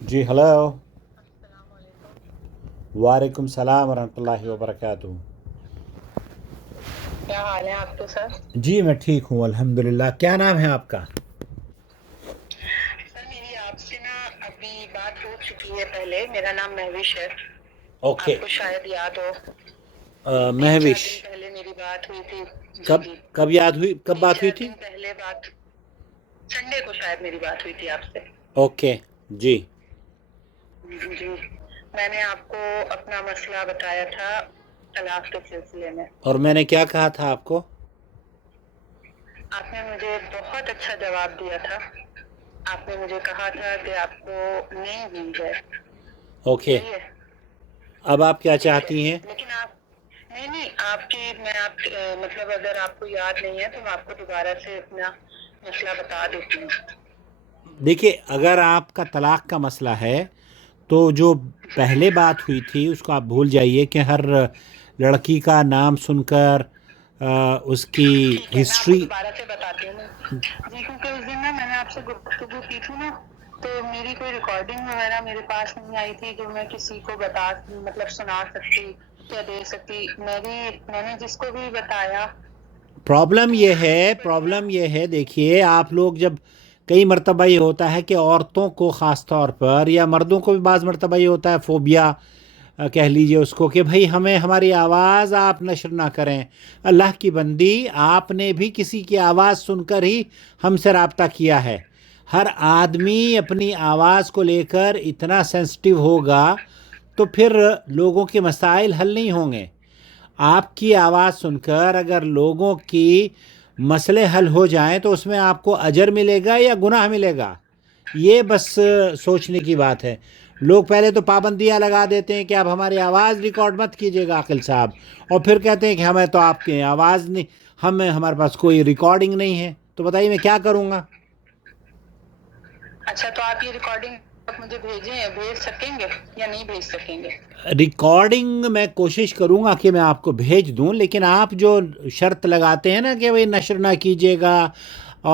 جی hello. السلام علیکم. وعلیکم السلام ورحمۃ اللہ وبرکاتہ. کیا حال ہے آپ کے سر؟ جی میں ٹھیک ہوں الحمد للہ. کیا نام ہے آپ کا؟ سر میری آپ سے نا ابھی بات ہو چکی ہے پہلے. میرا نام مہوش ہے. اوکے. آپ کو شاید یاد ہو. 3-4 مہوش. دن پہلے میری بات ہوئی تھی. جی کب جی. کب یاد ہوئی؟ کب تین بات ہوئی چار تھی؟ دن پہلے بات. سنڈے کو شاید میری بات ہوئی تھی آپ سے. اوکے. جی. جی. میں نے آپ کو اپنا مسئلہ بتایا تھا طلاق کے سلسلے میں. اور میں نے کیا کہا تھا آپ کو؟ آپ نے مجھے بہت اچھا جواب دیا تھا. آپ نے مجھے کہا تھا کہ آپ کو نیند ہوئی ہے. اوکے. صحیح ہے. اب آپ کیا ٹھیک ہے. چاہتی ہیں؟ لیکن آپ نہیں آپ کی میں آپ مطلب اگر آپ کو یاد نہیں ہے تو میں آپ کو دوبارہ سے اپنا مسئلہ بتا دیتی ہوں. دیکھیے اگر آپ کا طلاق کا مسئلہ ہے تو جو جی پہلے بات ہوئی تھی اس کو آپ بھول جائیے کہ ہر لڑکی کا نام سن کر اس کی ٹھیک ہے. میں آپ کو ہسٹری. دوبارہ سے بتاتی ہوں. جی کیونکہ اس دن نا میں نے آپ سے گفتگو کی تھی نا تو میری کوئی ریکارڈنگ وغیرہ میرے پاس نہیں آئی تھی جو میں کسی کو مطلب سنا سکتی یا دے سکتی. میں نے جس کو بھی بتایا. پرابلم یہ ہے دیکھیے آپ لوگ جب کئی مرتبہ یہ ہوتا ہے کہ عورتوں کو خاص طور پر یا مردوں کو بھی بعض مرتبہ یہ ہوتا ہے فوبیا کہہ لیجئے اس کو کہ بھئی ہمیں ہماری آواز آپ نشر نہ کریں. اللہ کی بندی آپ نے بھی کسی کی آواز سن کر ہی ہم سے رابطہ کیا ہے. ہر آدمی اپنی آواز کو لے کر اتنا سینسٹیو ہوگا تو پھر لوگوں کے مسائل حل نہیں ہوں گے. آپ کی آواز سن کر اگر لوگوں کی مسئلے حل ہو جائیں تو اس میں آپ کو اجر ملے گا یا گناہ ملے گا. یہ بس سوچنے کی بات ہے. لوگ پہلے تو پابندیاں لگا دیتے ہیں کہ اب ہماری آواز ریکارڈ مت کیجیے گا عاقل صاحب اور پھر کہتے ہیں کہ ہمیں تو آپ کی آواز نہیں ہمارے پاس کوئی ریکارڈنگ نہیں ہے. تو بتائیے میں کیا کروں گا؟ اچھا تو آپ یہ ریکارڈنگ مجھے بھیج سکیں گے یا نہیں بھیج سکیں گے؟ ریکارڈنگ میں کوشش کروں گا کہ میں آپ کو بھیج دوں لیکن آپ جو شرط لگاتے ہیں نا کہ بھئی نشر نہ کیجیے گا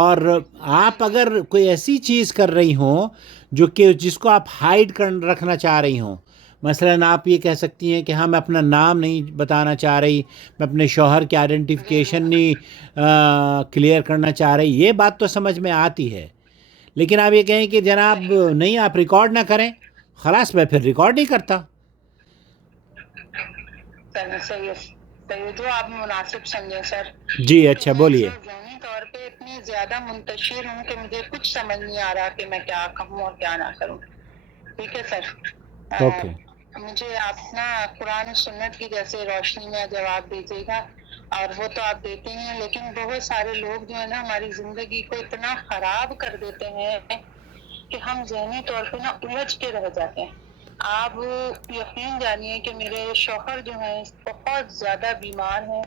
اور آپ اگر کوئی ایسی چیز کر رہی ہوں جو کہ جس کو آپ ہائیڈ کر رکھنا چاہ رہی ہوں، مثلاً آپ یہ کہہ سکتی ہیں کہ ہاں میں اپنا نام نہیں بتانا چاہ رہی، میں اپنے شوہر کی جی جی. آئیڈینٹیفیکیشن نہیں کلیئر کرنا چاہ رہی. یہ بات تو سمجھ میں آتی ہے لیکن آپ یہ کہیں کہ جناب صحیح نہیں آپ ریکارڈ نہ کریں، خلاص میں پھر ریکارڈ نہیں کرتا. صحیح صحیح جو آپ مناسب سمجھیں سر. جی کیونکہ اچھا میں اس بولیے. وقت ذہنی طور پہ اتنی زیادہ منتشر ہوں کہ مجھے کچھ سمجھ نہیں آ رہا کہ میں کیا کہوں اور کیا نہ کروں. ٹھیک ہے سر. اوکے. مجھے آپ نا قرآن و سنت کی جیسے روشنی میں جواب دیجیے گا اور وہ تو آپ دیتے ہیں لیکن بہت سارے لوگ جو ہے نا ہماری زندگی کو اتنا خراب کر دیتے ہیں کہ ہم ذہنی طور پہ نا الجھ کے رہ جاتے ہیں. آپ یقین جانیے کہ میرے شوہر جو ہیں بہت زیادہ بیمار ہیں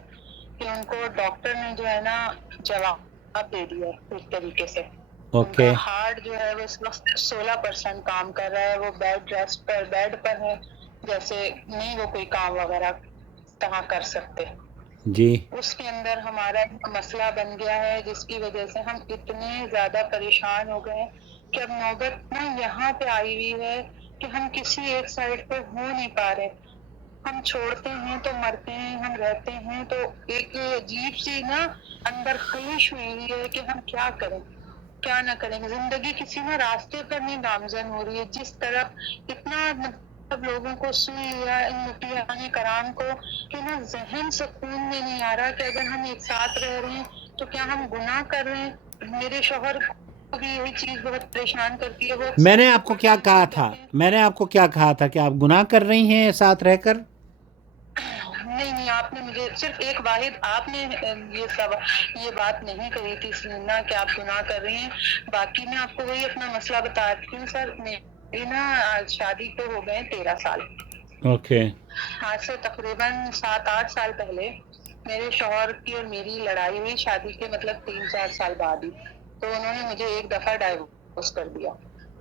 کہ ان کو ڈاکٹر نے جو ہے نا جواب دے دیا اس طریقے سے. ان کا اوکے. ہارٹ جو ہے وہ اس وقت 16% کام کر رہا ہے. وہ بیڈ پر ہے جیسے نہیں وہ کوئی کام وغیرہ کہاں کر سکتے. جی. اس کے اندر ہمارا مسئلہ بن گیا ہے جس کی وجہ سے ہم اتنے زیادہ پریشان ہو گئے کہ اب نوبت نا یہاں پہ آئی ہوئی ہے کہ ہم کسی ایک سائڈ پہ ہو نہیں پا رہے. ہم چھوڑتے ہیں تو مرتے ہیں، ہم رہتے ہیں تو ایک عجیب سی نا اندر خواہش ہوئی ہے کہ ہم کیا کریں کیا نہ کریں. زندگی کسی نا راستے پر نہیں گامزن ہو رہی ہے. جس طرف اتنا مطلب لوگوں کو سوئی یا ان مفیان کرام کو کہ نا ذہن سکون میں نہیں آ رہا کہ اگر ہم ایک ساتھ رہ رہے ہیں تو کیا ہم گناہ کر رہے ہیں. میرے شوہر کو بھی یہی چیز بہت پریشان کرتی ہے. وہ میں اکثر نے مجھے آپ کو کیا پریشان کہا کیا تھا؟ کرتے ہیں. میں نے آپ کو کیا کہا تھا کہ آپ گناہ کر رہی ہیں ساتھ رہ کر؟ نہیں آپ نے مجھے صرف ایک واحد آپ نے یہ بات نہیں کہی تھی سننا کہ آپ گناہ کر رہی ہیں. باقی میں آپ کو وہی اپنا مسئلہ بتاتی ہوں سر. میری نا شادی کو ہو گئے 13 سال. اوکے. آج سے تقریباً 7-8 سال پہلے میرے شوہر کی اور میری لڑائی ہوئی شادی کے مطلب 3-4 سال بعد ہی. تو انہوں نے مجھے ایک دفعہ ڈائیورس کر دیا،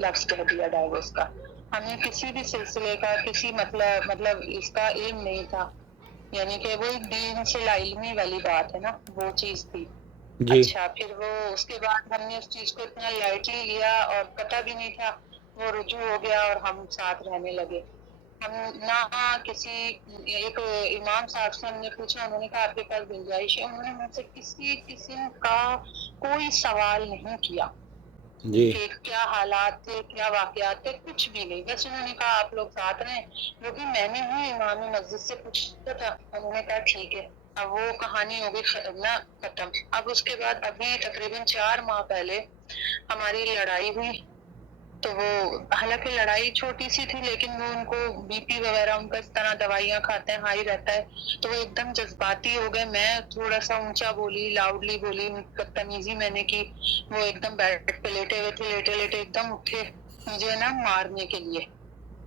لفظ کہہ دیا ڈائیورس کا. ہمیں کسی بھی سلسلے کا کسی مطلب اس کا ایم نہیں تھا. یعنی کہ وہ ایک دین سے علمی والی بات ہے نا وہ چیز تھی. جی. اچھا پھر وہ اس کے بعد ہم نے اس چیز کو اتنا لائٹلی لیا اور پتہ بھی نہیں تھا وہ رجوع ہو گیا اور ہم ساتھ رہنے لگے. ہم نہ کسی ایک امام صاحب سے ہم نے پوچھا, انہوں نے کہا آپ کے پاس گنجائش ہے. انہوں نے مجھ سے کسی قسم کا کوئی سوال نہیں کیا جی کہ کیا حالات تھے, کیا واقعات تھے, کچھ بھی نہیں. بس انہوں نے کہا آپ لوگ ساتھ رہیں, جو کہ میں نے ہی امام مسجد سے پوچھا تھا. انہوں نے کہا ٹھیک ہے. اب وہ کہانی ہو گئی نا ختم. اب اس کے بعد ابھی تقریباً 4 ماہ پہلے ہماری لڑائی ہوئی. تو وہ حالانکہ لڑائی چھوٹی سی تھی, لیکن وہ ان کو بی پی وغیرہ ان کا اس طرح دوائیاں کھاتے ہیں, ہائی رہتا ہے, تو وہ ایک دم جذباتی ہو گئے. میں تھوڑا سا اونچا بولی, لاؤڈلی بولی, بدتمیزی میں نے کی. وہ ایک دم بیڈ پہ لیٹے ہوئے تھے, لیٹے لیٹے ایک دم اٹھے مجھے نا مارنے کے لیے.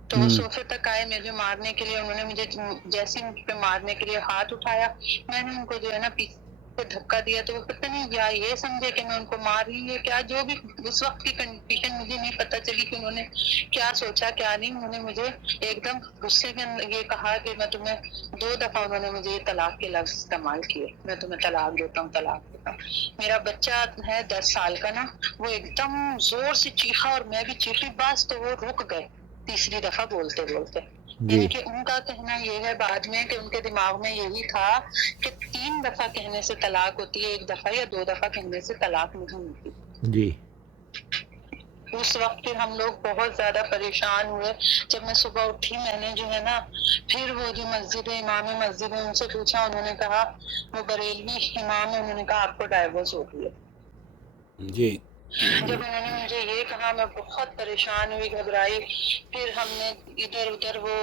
تو وہ صوفے تک آئے مجھے مارنے کے لیے. انہوں نے مجھے جیسے مجھ پہ مارنے کے لیے ہاتھ اٹھایا, میں نے ان کو جو ہے نا پیچھے سے دھکا دیا. تو وہ پتہ نہیں یا یہ سمجھے کہ میں ان کو مار رہی ہوں, کیا جو بھی اس وقت کی کنڈیشن مجھے نہیں پتہ چلی کہ انہوں نے کیا سوچا کیا نہیں. انہوں نے مجھے ایک دم غصے میں یہ کہا کہ میں تمہیں 2 دفعہ انہوں نے مجھے یہ طلاق کے لفظ استعمال کیے, میں تمہیں طلاق دیتا ہوں, طلاق دیتا ہوں. میرا بچہ ہے 10 سال کا نا, وہ ایک دم زور سے چیخا اور میں بھی چیخی. بس تو وہ رک گئے تیسری دفعہ بولتے بولتے. یعنی کہ ان کا کہنا یہ ہے بعد میں کہ ان کے دماغ میں یہی تھا کہ 3 دفعہ کہنے سے طلاق ہوتی ہے, 1 دفعہ یا 2 دفعہ کہنے سے طلاق نہیں ہوتی. جی اس وقت پھر ہم لوگ بہت زیادہ پریشان ہوئے. جب میں صبح اٹھی, میں نے جو ہے نا پھر وہ جو مسجد ہے, امام مسجد ہے, ان سے پوچھا. انہوں نے کہا, وہ بریلوی امام ہے, انہوں نے کہا آپ کو ڈائیورس ہو گئی ہے. جی جب انہوں نے مجھے یہ کہا, میں بہت پریشان ہوئی, گھبرائی. پھر ہم نے ادھر ادھر وہ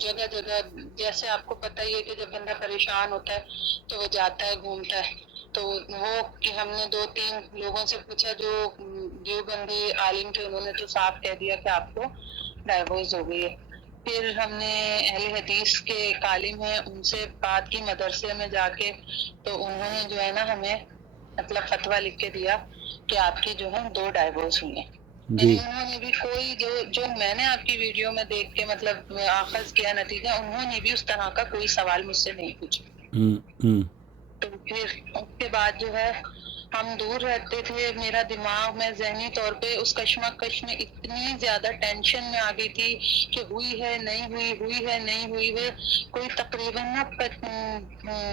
جگہ جگہ, جیسے آپ کو پتہ ہی ہے کہ جب بندہ پریشان ہوتا ہے تو وہ جاتا ہے, گھومتا ہے. تو وہ کہ ہم نے 2-3 لوگوں سے پوچھا جو دیوبندی عالم تھے, انہوں نے تو صاف کہہ دیا کہ آپ کو ڈائیورس ہو گئی ہے. پھر ہم نے اہل حدیث کے عالم ہیں, ان سے بات کی مدرسے میں جا کے. تو انہوں نے جو ہے نا ہمیں مطلب فتویٰ لکھ کے دیا کہ آپ کی جو ہے 2 ڈائیورس ہوئی ہیں. یعنی جی انہوں نے بھی کوئی جو میں نے آپ کی ویڈیو میں دیکھ کے مطلب آخذ کیا نتیجہ, انہوں نے بھی اس طرح کا کوئی سوال مجھ سے نہیں پوچھا. تو پھر اس کے بعد جو ہے ہم دور رہتے تھے. میرا دماغ میں ذہنی طور پہ اس کشمکش میں اتنی زیادہ ٹینشن میں آ گئی تھی کہ ہوئی ہے نہیں ہوئی, ہوئی ہے نہیں ہوئی ہے. کوئی تقریباً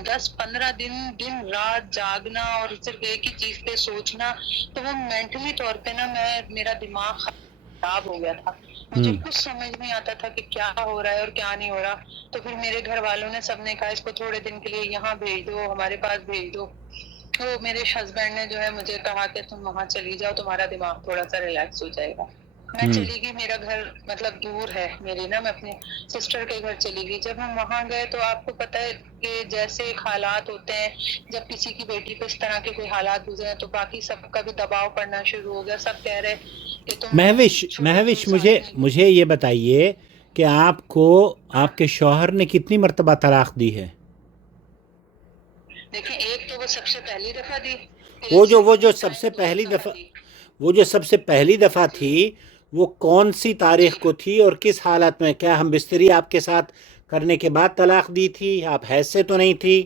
10-15 دن رات جاگنا اور صرف ایک ہی چیز پہ سوچنا. تو وہ مینٹلی طور پہ نا میرا دماغ خراب ہو گیا تھا. مجھے کچھ سمجھ نہیں آتا تھا کہ کیا ہو رہا ہے اور کیا نہیں ہو رہا. تو پھر میرے گھر والوں نے سب نے کہا اس کو تھوڑے دن کے لیے یہاں بھیج دو, ہمارے پاس بھیج دو. تو میرے ہسبینڈ نے جو ہے مجھے کہا کہ تم وہاں چلی جاؤ, تمہارا دماغ تھوڑا سا ریلیکس ہو جائے گا. میں چلی گئی. میرا گھر مطلب دور ہے میری نا, میں اپنے سسٹر کے گھر چلی گئی. جب ہم وہاں گئے تو آپ کو پتہ ہے کہ جیسے ایک حالات ہوتے ہیں, جب کسی کی بیٹی پہ اس طرح کے کوئی حالات گزرے تو باقی سب کا بھی دباؤ پڑنا شروع ہو گیا. سب کہہ رہے کہ تم چھوڑو, تم ساتھ میں. مجھے یہ بتائیے کہ آپ کو آپ کے شوہر نے کتنی مرتبہ طلاق دی ہے؟ دیکھیں, ایک تو وہ سب سے پہلی دفعہ دی. وہ جو سب سے پہلی دفعہ وہ جو سب سے پہلی دفعہ تھی, وہ کون سی تاریخ کو تھی اور کس حالت میں؟ کیا ہم بستری آپ کے ساتھ کرنے کے بعد طلاق دی تھی؟ آپ حیض سے تو نہیں تھی؟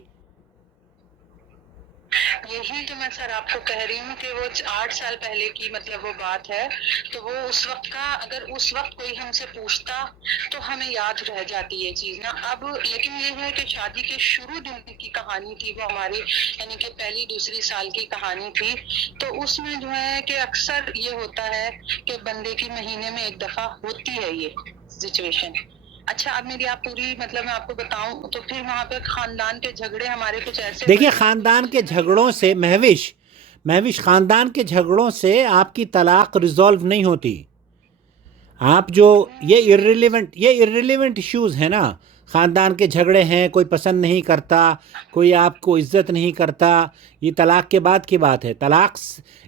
یہی تو میں سر آپ کو کہہ رہی ہوں کہ وہ 8 سال پہلے کی مطلب وہ بات ہے. تو وہ اس وقت کا, اگر اس وقت کوئی ہم سے پوچھتا تو ہمیں یاد رہ جاتی یہ چیز نا. اب لیکن یہ ہے کہ شادی کے شروع دن کی کہانی تھی وہ ہماری, یعنی کہ پہلی دوسری سال کی کہانی تھی. تو اس میں جو ہے کہ اکثر یہ ہوتا ہے کہ بندے کی مہینے میں 1 دفعہ ہوتی ہے یہ سچویشن. اچھا, اب میری آپ پوری مطلب میں آپ کو بتاؤں تو پھر وہاں پہ خاندان کے جھگڑے ہمارے کچھ ایسے دیکھیے, خاندان کے جھگڑوں سے مہوش خاندان کے جھگڑوں سے آپ کی طلاق ریزالو نہیں ہوتی. آپ جو یہ ارریلیونٹ ایشوز ہیں نا, خاندان کے جھگڑے ہیں, کوئی پسند نہیں کرتا, کوئی آپ کو عزت نہیں کرتا, یہ طلاق کے بعد کی بات ہے. طلاق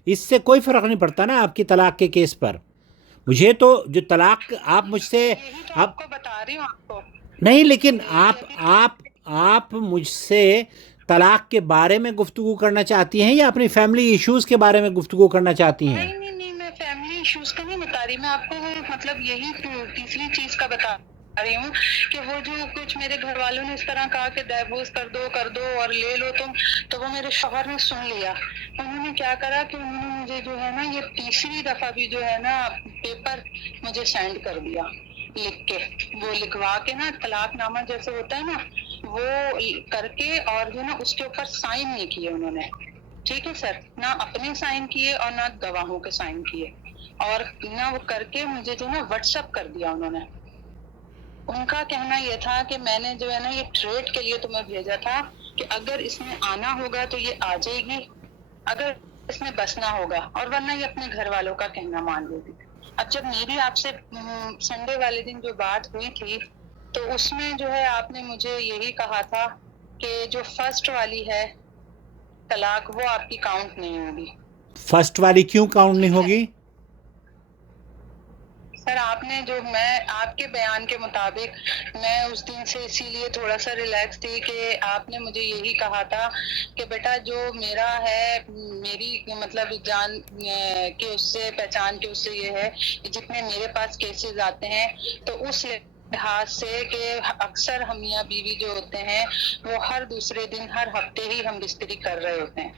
اس سے کوئی فرق نہیں پڑتا نا آپ کی طلاق کے کیس پر. مجھے تو جو طلاق آپ مجھ سے آپ کو بتا رہی ہوں آپ کو نہیں, لیکن آپ مجھ سے طلاق کے بارے میں گفتگو کرنا چاہتی ہیں یا اپنی فیملی ایشوز کے بارے میں گفتگو کرنا چاہتی ہیں؟ نہیں, میں فیملی ایشوز کا نہیں بتا رہی. میں آپ کو مطلب یہی تیسری چیز کا بتا رہی ہوں کہ وہ جو کچھ میرے گھر والوں نے اس طرح کہا کہ ڈائیورس کر دو اور لے لو تم, تو وہ میرے شوہر نے سن لیا. انہوں نے کیا کرا کہ انہوں نے مجھے جو ہے نا یہ تیسری دفعہ بھی جو ہے نا پیپر مجھے سینڈ کر دیا لکھ کے، وہ لکھوا کے نا طلاق نامہ جیسے ہوتا ہے نا وہ کر کے، اور جو نا اس کے اوپر سائن نہیں کیے انہوں نے، ٹھیک ہے سر، نہ اپنے سائن کیے اور نہ گواہوں کے سائن کیے، اور نہ وہ کر کے مجھے جو نا واٹس ایپ کر دیا انہوں نے۔ ان کا کہنا یہ تھا کہ میں نے جو ہے نا یہ ٹریڈ کے لیے تمہیں بھیجا تھا کہ اگر اس میں آنا ہوگا تو یہ آ جائے گی، اگر اس میں بسنا ہوگا، اور ورنہ یہ اپنے گھر والوں کا کہنا مان لے گی۔ اب جب میری آپ سے سنڈے والے دن جو بات ہوئی تھی تو اس میں جو ہے آپ نے مجھے یہی کہا تھا کہ جو فرسٹ والی ہے طلاق وہ آپ کی کاؤنٹ نہیں ہوگی۔ فرسٹ والی کیوں کاؤنٹ نہیں ہوگی؟ سر آپ نے جو، میں آپ کے بیان کے مطابق میں اس دن سے اسی لیے تھوڑا سا ریلیکس تھی کہ آپ نے مجھے یہی کہا تھا کہ بیٹا جو میرا ہے، میری مطلب جان کے اس سے پہچان کے اس سے یہ ہے کہ جتنے میرے پاس کیسز آتے ہیں تو اس لحاظ سے کہ اکثر ہم میاں بیوی جو ہوتے ہیں وہ ہر دوسرے دن ہر ہفتے ہی ہم بستری کر رہے ہوتے ہیں،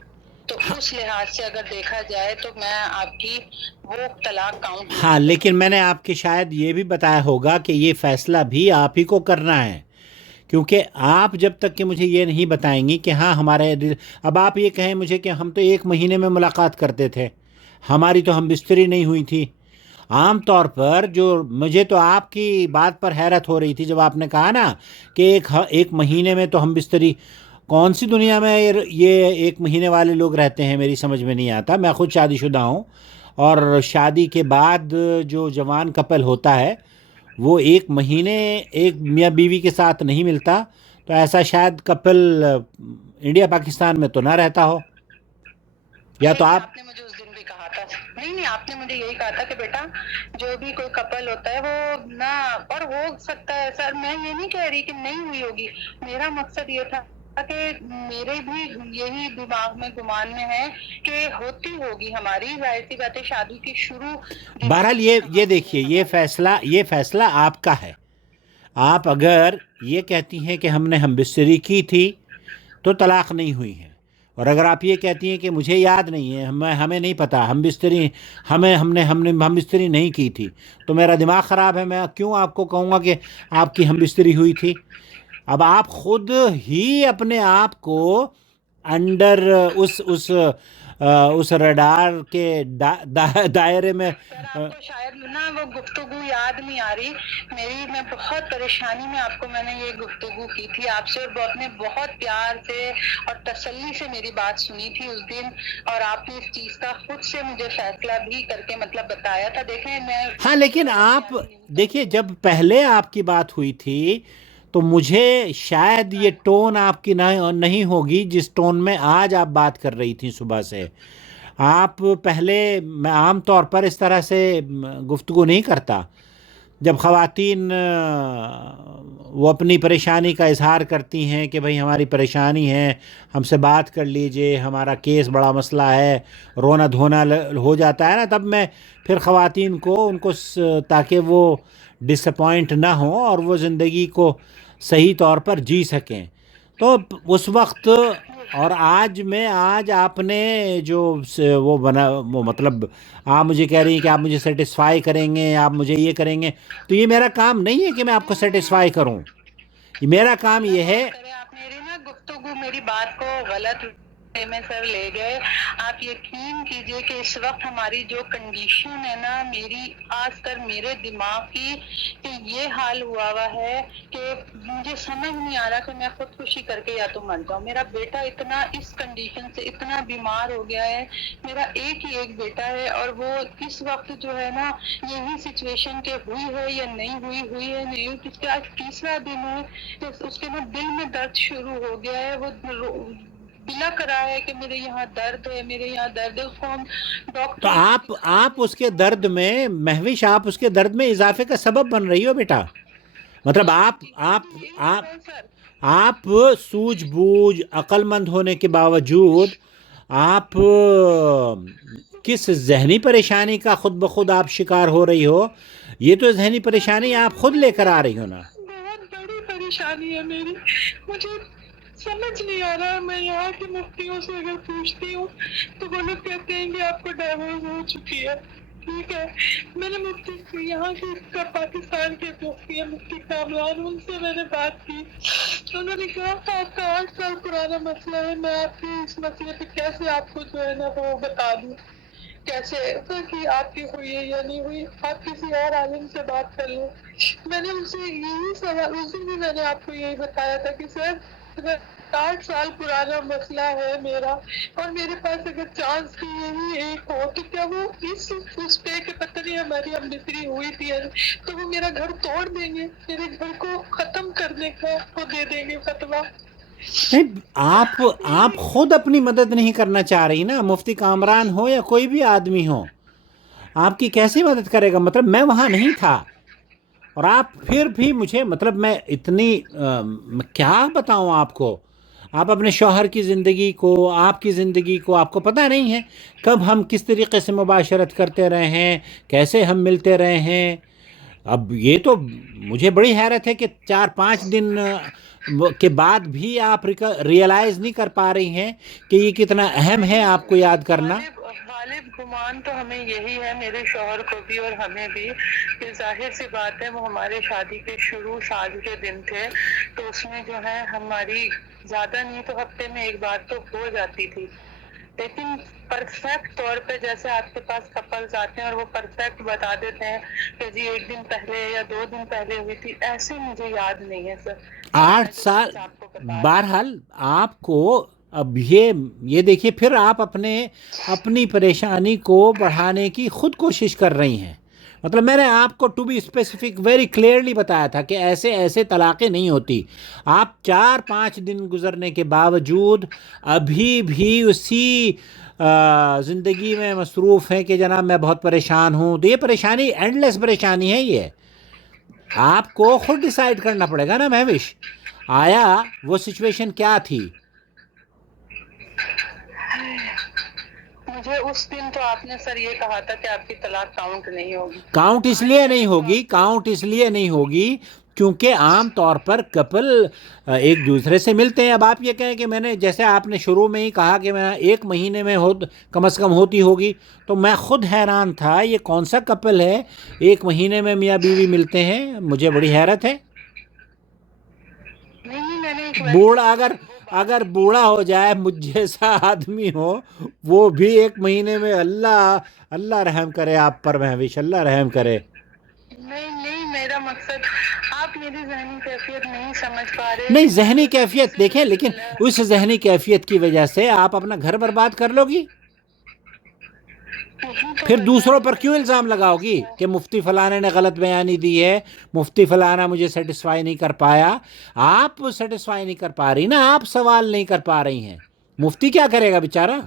تو اس لحاظ سے اگر دیکھا جائے تو میں آپ کی وہ طلاق کاؤنٹ۔ ہاں، لیکن میں نے آپ کے شاید یہ بھی بتایا ہوگا کہ یہ فیصلہ بھی آپ ہی کو کرنا ہے، کیونکہ آپ جب تک کہ مجھے یہ نہیں بتائیں گی کہ ہاں ہمارے، اب آپ یہ کہیں مجھے کہ ہم تو 1 مہینے میں ملاقات کرتے تھے، ہماری تو ہم بستری نہیں ہوئی تھی۔ عام طور پر جو مجھے تو آپ کی بات پر حیرت ہو رہی تھی جب آپ نے کہا نا کہ ایک مہینے میں تو ہم بستری، کون سی دنیا میں یہ 1 مہینے والے لوگ رہتے ہیں، میری سمجھ میں نہیں آتا۔ میں خود شادی شدہ ہوں، اور شادی کے بعد جو جوان کپل ہوتا ہے وہ 1 مہینے ایک میاں بیوی کے ساتھ نہیں ملتا، تو ایسا شاید کپل انڈیا پاکستان میں تو نہ رہتا ہو، یا تو آپ نے مجھے اس دن بھی کہا تھا، نہیں آپ نے مجھے یہی کہا تھا کہ بیٹا جو بھی کوئی کپل ہوتا ہے وہ نہ، اور ہو سکتا ہے سر، میں یہ نہیں کہہ رہی کہ نہیں ہوئی ہوگی، میرا مقصد یہ تھا کہ میرے بھی یہی دماغ میں گمان میں ہے کہ ہوتی ہوگی ہماری، ظاہر سی بات ہے شادی کی شروع۔ بہرحال یہ دیکھیے، یہ فیصلہ آپ کا ہے۔ آپ اگر یہ کہتی ہیں کہ ہم نے ہم بستری کی تھی تو طلاق نہیں ہوئی ہے، اور اگر آپ یہ کہتی ہیں کہ مجھے یاد نہیں ہے، ہمیں نہیں پتہ ہم نے ہم بستری نہیں کی تھی، تو میرا دماغ خراب ہے، میں کیوں آپ کو کہوں گا کہ آپ کی ہم بستری ہوئی تھی؟ اب آپ خود ہی اپنے آپ کو انڈر اس رڈار کے دائرے میں، آپ کو شاید نا وہ گفتگو یاد نہیں آ رہی میری، میں بہت پریشانی میں آپ کو میں نے یہ گفتگو کی تھی آپ سے، اور آپ نے بہت پیار سے اور تسلی سے میری بات سنی تھی اس دن، اور آپ نے اس چیز کا خود سے مجھے فیصلہ بھی کر کے مطلب بتایا تھا۔ دیکھیں میں، ہاں، لیکن آپ دیکھیے جب پہلے آپ کی بات ہوئی تھی تو مجھے شاید یہ ٹون آپ کی نہیں ہوگی جس ٹون میں آج آپ بات کر رہی تھیں صبح سے۔ آپ پہلے، میں عام طور پر اس طرح سے گفتگو نہیں کرتا، جب خواتین وہ اپنی پریشانی کا اظہار کرتی ہیں کہ بھئی ہماری پریشانی ہے، ہم سے بات کر لیجئے، ہمارا کیس بڑا مسئلہ ہے، رونا دھونا ہو جاتا ہے نا، تب میں پھر خواتین کو ان کو تاکہ وہ ڈس اپوائنٹ نہ ہوں اور وہ زندگی کو صحیح طور پر جی سکیں، تو اس وقت اور آج آپ نے جو وہ بنا، وہ مطلب آپ مجھے کہہ رہی ہیں کہ آپ مجھے سیٹسفائی کریں گے، آپ مجھے یہ کریں گے، تو یہ میرا کام نہیں ہے کہ میں آپ کو سیٹسفائی کروں، میرا کام یہ ہے۔ آپ میری نا گفتگو، میری بات کو غلط میں سر لے گئے۔ آپ یقین کیجئے کہ اس وقت ہماری جو کنڈیشن ہے نا، میری خاص کر میرے دماغ کی، کہ یہ حال ہوا ہے کہ مجھے سمجھ نہیں آ رہا کہ میں خودکشی کر کے یا تو مر جاؤں۔ میرا بیٹا اتنا اس کنڈیشن سے اتنا بیمار ہو گیا ہے، میرا ایک ہی ایک بیٹا ہے، اور وہ اس وقت جو ہے نا یہی سچویشن کہ ہوئی ہے یا نہیں ہوئی ہے نہیں ہوئی، اس کے آج 3را دن ہے، اس کے نا دل میں درد شروع ہو گیا ہے، وہ بلک رہا ہے کہ میرے یہاں درد ہے، میرے یہاں درد ہے، اس کو ہم ڈاکٹر۔ تو آپ اس کے درد میں، مہوش آپ اس کے درد میں اضافے کا سبب بن رہی ہو بیٹا، مطلب آپ سوجھ بوجھ عقل مند ہونے کے باوجود آپ کس ذہنی پریشانی کا خود بخود آپ شکار ہو رہی ہو؟ یہ تو ذہنی پریشانی آپ خود لے کر آ رہی ہو نا۔ بہت بڑی پریشانی ہے میری، مجھے سمجھ نہیں آ رہا. میں یہاں کے مفتیوں سے اگر پوچھتی ہوں تو وہ لوگ کہتے ہیں کہ آپ کو ڈائیورس ہو چکی ہے. ٹھیک ہے, میں نے مفتی یہاں کے پاکستان کے مفتی ہیں مفتی کامران, ان سے میں نے بات کی. انہوں نے کہا آپ کا 8 سال پرانا مسئلہ ہے, میں آپ کی اس مسئلے پہ کیسے آپ کو جو ہے نا وہ بتا دوں کیسے کہ آپ کی ہوئی ہے یا نہیں ہوئی, آپ کسی اور عالم سے بات کر لیں. میں نے ان سے یہی سوال, اس دن بھی میں نے آپ کو یہی بتایا تھا کہ سر اگر 8 سال پرانا مسئلہ ہے میرا اور میرے پاس اگر چانس کی یہی ایک ہو تو کیا وہ اس پہ کہ پتہ نہیں ہماری ہم بکری ہوئی تھی تو وہ میرا گھر توڑ دیں گے, میرے گھر کو ختم کرنے کا وہ دے دیں گے فتویٰ. نہیں آپ خود اپنی مدد نہیں کرنا چاہ رہی نا. مفتی کامران ہو یا کوئی بھی آدمی ہو, آپ کی کیسے مدد کرے گا؟ مطلب میں وہاں نہیں تھا اور آپ پھر بھی مجھے, مطلب میں اتنی کیا بتاؤں آپ کو. آپ اپنے شوہر کی زندگی کو, آپ کی زندگی کو آپ کو پتہ نہیں ہے کب ہم کس طریقے سے مباشرت کرتے رہے ہیں, کیسے ہم ملتے رہے ہیں. اب یہ تو مجھے بڑی حیرت ہے کہ 4-5 دن کے بعد بھی آپ ریئلائز نہیں کر پا رہی ہیں کہ یہ کتنا اہم ہے آپ کو یاد کرنا. غالب گمان تو ہمیں یہی ہے, میرے شوہر کو بھی اور ہمیں بھی, کہ ظاہر سی بات ہے وہ ہمارے شادی کے شروع سال کے دن تھے تو اس میں جو ہے ہماری زیادہ نہیں تو ہفتے میں ایک بار تو ہو جاتی تھی, لیکن پرفیکٹ طور پہ جیسے آپ کے پاس کپلز آتے ہیں اور وہ پرفیکٹ بتا دیتے ہیں کہ جی 1 دن پہلے یا 2 دن پہلے ہوئی تھی, ایسے مجھے یاد نہیں ہے سر. 8 سال بہرحال آپ کو اب یہ دیکھیے, پھر آپ اپنی پریشانی کو بڑھانے کی خود کوشش کر رہی ہیں. مطلب میں نے آپ کو to be specific very clearly بتایا تھا کہ ایسے طلاقیں نہیں ہوتی. آپ 4-5 دن گزرنے کے باوجود ابھی بھی اسی زندگی میں مصروف ہیں کہ جناب میں بہت پریشان ہوں. تو یہ پریشانی اینڈ لیس پریشانی ہے. یہ آپ کو خود ڈیسائیڈ کرنا پڑے گا نا مہوش, آیا وہ سچویشن کیا تھی. مجھے اس دن تو آپ نے سر یہ کہا تھا کہ آپ کی طلاق کاؤنٹ نہیں ہوگی. کاؤنٹ اس لیے نہیں ہوگی کیونکہ عام طور پر کپل ایک دوسرے سے ملتے ہیں. اب آپ یہ کہیں کہ میں نے, جیسے آپ نے شروع میں ہی کہا کہ میں 1 مہینے میں کم از کم ہوتی ہوگی, تو میں خود حیران تھا یہ کون سا کپل ہے 1 مہینے میں میاں بیوی ملتے ہیں. مجھے بڑی حیرت ہے. بوڑھا اگر بوڑھا ہو جائے, مجھ جیسا آدمی ہو, وہ بھی 1 مہینے میں, اللہ رحم کرے آپ پر مہوش, اللہ رحم کرے. نہیں میرا مقصد, آپ میری ذہنی کیفیت نہیں سمجھ پا رہے. نہیں ذہنی کیفیت دیکھیں, لیکن اس ذہنی کیفیت کی وجہ سے آپ اپنا گھر برباد کر لو گی. پھر دوسروں پر کیوں الزام لگاؤ گی کہ مفتی فلانے نے غلط بیانی دی ہے, مفتی فلانا مجھے سیٹسفائی نہیں کر پایا. آپ سیٹسفائی نہیں کر پا رہی نا, آپ سوال نہیں کر پا رہی ہیں. مفتی کیا کرے گا بیچارہ.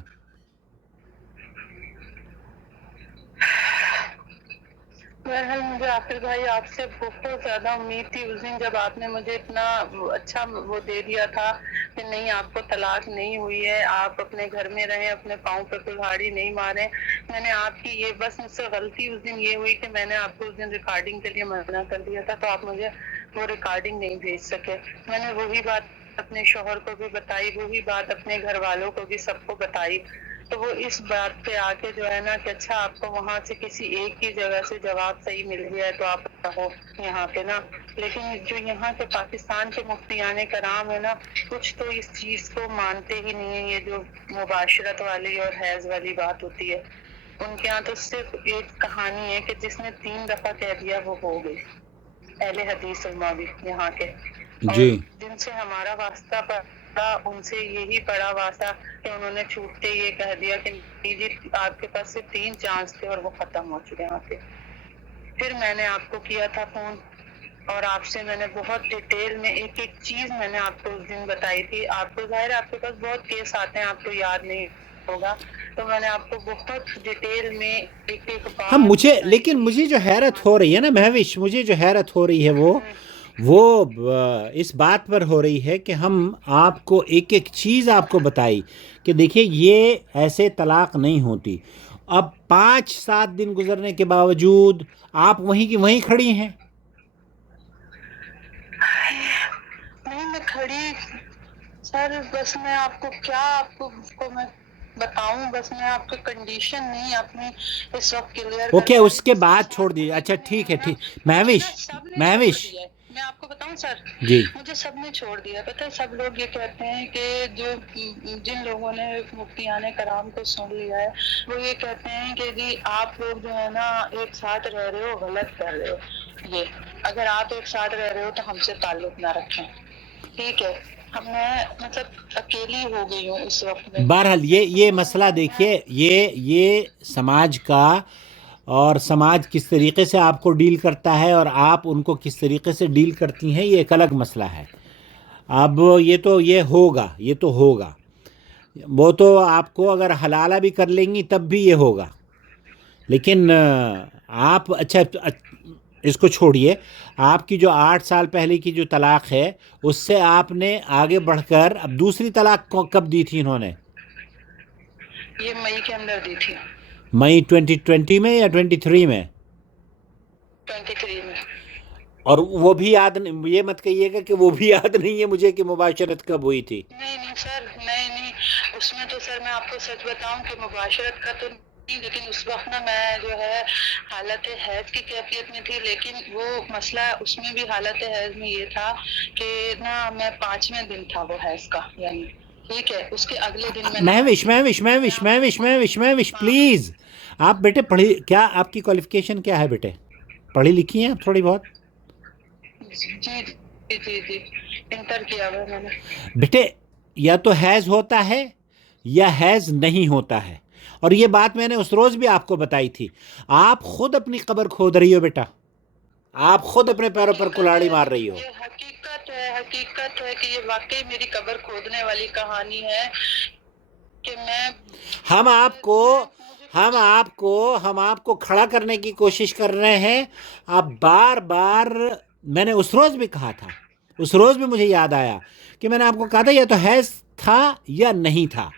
بہرحال مجھے آخر بھائی آپ سے بہت زیادہ امید تھی اس دن جب آپ نے مجھے اتنا اچھا وہ دے دیا تھا کہ نہیں آپ کو طلاق نہیں ہوئی ہے, آپ اپنے گھر میں رہیں, اپنے پاؤں پہ کلہاڑی نہیں ماریں. میں نے آپ کی یہ بس مجھ سے غلطی اس دن یہ ہوئی کہ میں نے آپ کو اس دن ریکارڈنگ کے لیے منع کر دیا تھا, تو آپ مجھے وہ ریکارڈنگ نہیں بھیج سکے. میں نے وہی بات اپنے شوہر کو بھی بتائی, وہی بات اپنے گھر والوں کو بھی سب کو بتائی. تو وہ اس بات پہ آ کے جو ہے نا کہ اچھا آپ کو وہاں سے کسی ایک ہی جگہ سے جواب صحیح مل گیا ہے تو آپ رہو یہاں پہ نا. لیکن جو یہاں کے پاکستان کے مفتیان کرام ہے نا, کچھ تو اس چیز کو مانتے ہی نہیں ہیں. یہ جو مباشرت والی اور حیض والی بات ہوتی ہے, ان کے یہاں تو صرف ایک کہانی ہے کہ جس نے 3 دفعہ کہہ دیا وہ ہو گئی. اہل حدیث علماء بھی یہاں کے, اور جی جن سے ہمارا واسطہ پڑا ان سے یہی پڑا واسطہ کہ انہوں نے چھوٹتے یہ کہہ دیا کہ جی آپ کے پاس صرف 3 چانس تھے اور وہ ختم ہو چکے یہاں پہ. پھر میں نے آپ کو کیا تھا فون اور آپ سے میں نے بہت ڈیٹیل میں ایک چیز میں نے آپ کو اس دن بتائی تھی. آپ کو ظاہر آپ کے پاس بہت کیس آتے ہیں, آپ کو یاد نہیں ہوگا, تو میں نے آپ کو بہت ڈیٹیل میں ایک بات لیکن مجھے جو حیرت ہو رہی ہے نا مہوش, مجھے جو حیرت ہو رہی ہے وہ اس بات پر ہو رہی ہے کہ ہم آپ کو ایک چیز آپ کو بتائی کہ دیکھیے یہ ایسے طلاق نہیں ہوتی. اب 5-7 دن گزرنے کے باوجود آپ وہیں کی وہیں کھڑی ہیں. نہیں میں کھڑی سر بس میں آپ کو میں بتاؤں، بس میں آپ کی کنڈیشن نہیں اپنی اس وقت کلیئر کر اوکے، پا رہی، اس کے جس بعد کے چھوڑ ساتھ دیجیے. مجھے اچھا بھی ٹھیک نہیں ہے، ہے نا، ٹھیک. مجھے نا مہوش سب نے چھوڑ مہوش دیا ہے. میں آپ کو بتاؤں سر، جی مجھے سب نے چھوڑ دیا. پتہ ہے سب لوگ یہ کہتے ہیں کہ جن لوگوں نے مفتیان کرام کو سن لیا ہے وہ یہ کہتے ہیں کہ جی آپ لوگ جو ہے نا ایک ساتھ رہ رہے ہو، غلط کر رہے ہو. یہ اگر آپ ایک ساتھ رہ رہے ہو تو ہم سے تعلق نہ رکھیں، ٹھیک ہے. میں مطلب اکیلی ہو گئی ہوں اس وقت میں. بہرحال یہ مسئلہ دیکھیے، یہ سماج کا، اور سماج کس طریقے سے آپ کو ڈیل کرتا ہے اور آپ ان کو کس طریقے سے ڈیل کرتی ہیں، یہ ایک الگ مسئلہ ہے. اب یہ ہوگا. وہ تو آپ کو اگر حلالہ بھی کر لیں گی تب بھی یہ ہوگا. لیکن آپ اچھا اس کو چھوڑیے. آپ کی جو 8 سال پہلے کی جو طلاق ہے، اس سے آپ نے آگے بڑھ کر اب دوسری طلاق کب دی تھی انہوں نے؟ یہ مئی کے اندر دی تھی، مئی 2020 میں یا 23 میں؟ 23 میں. اور وہ بھی یاد نہیں، یہ مت کہیے گا کہ وہ بھی یاد نہیں ہے مجھے کہ مباشرت کب ہوئی تھی. نہیں سر، نہیں اس میں تو سر میں آپ کو سچ بتاؤں کہ مباشرت کا تو نہیں، لیکن اس وقت نا میں جو ہے حالت حیض کی کیفیت میں تھی. لیکن وہ مسئلہ اس میں بھی حالت حیض میں یہ تھا کہ نا میں 5ویں دن تھا وہ حیض کا، یعنی ٹھیک ہے، اس کے اگلے دن میں مہوش پلیز. آپ بیٹے کیا آپ کی کوالیفیکیشن کیا ہے بیٹے؟ پڑھی لکھی ہیں آپ تھوڑی بہت؟ جی انٹر کیا ہوا میں نے. بیٹے یا تو حیض ہوتا ہے یا حیض نہیں ہوتا ہے، اور یہ بات میں نے اس روز بھی آپ کو بتائی تھی. آپ خود اپنی قبر کھود رہی ہو بیٹا، آپ خود اپنے پیروں پر کلاڑی مار رہی ہو. یہ حقیقت ہے کہ یہ واقعی میری قبر کھودنے والی کہانی ہے کہ میں ہم آپ کو کھڑا کرنے کی کوشش کر رہے ہیں. آپ بار بار، میں نے اس روز بھی کہا تھا، اس روز بھی مجھے یاد آیا کہ میں نے آپ کو کہا تھا یا تو حیض تھا یا نہیں تھا.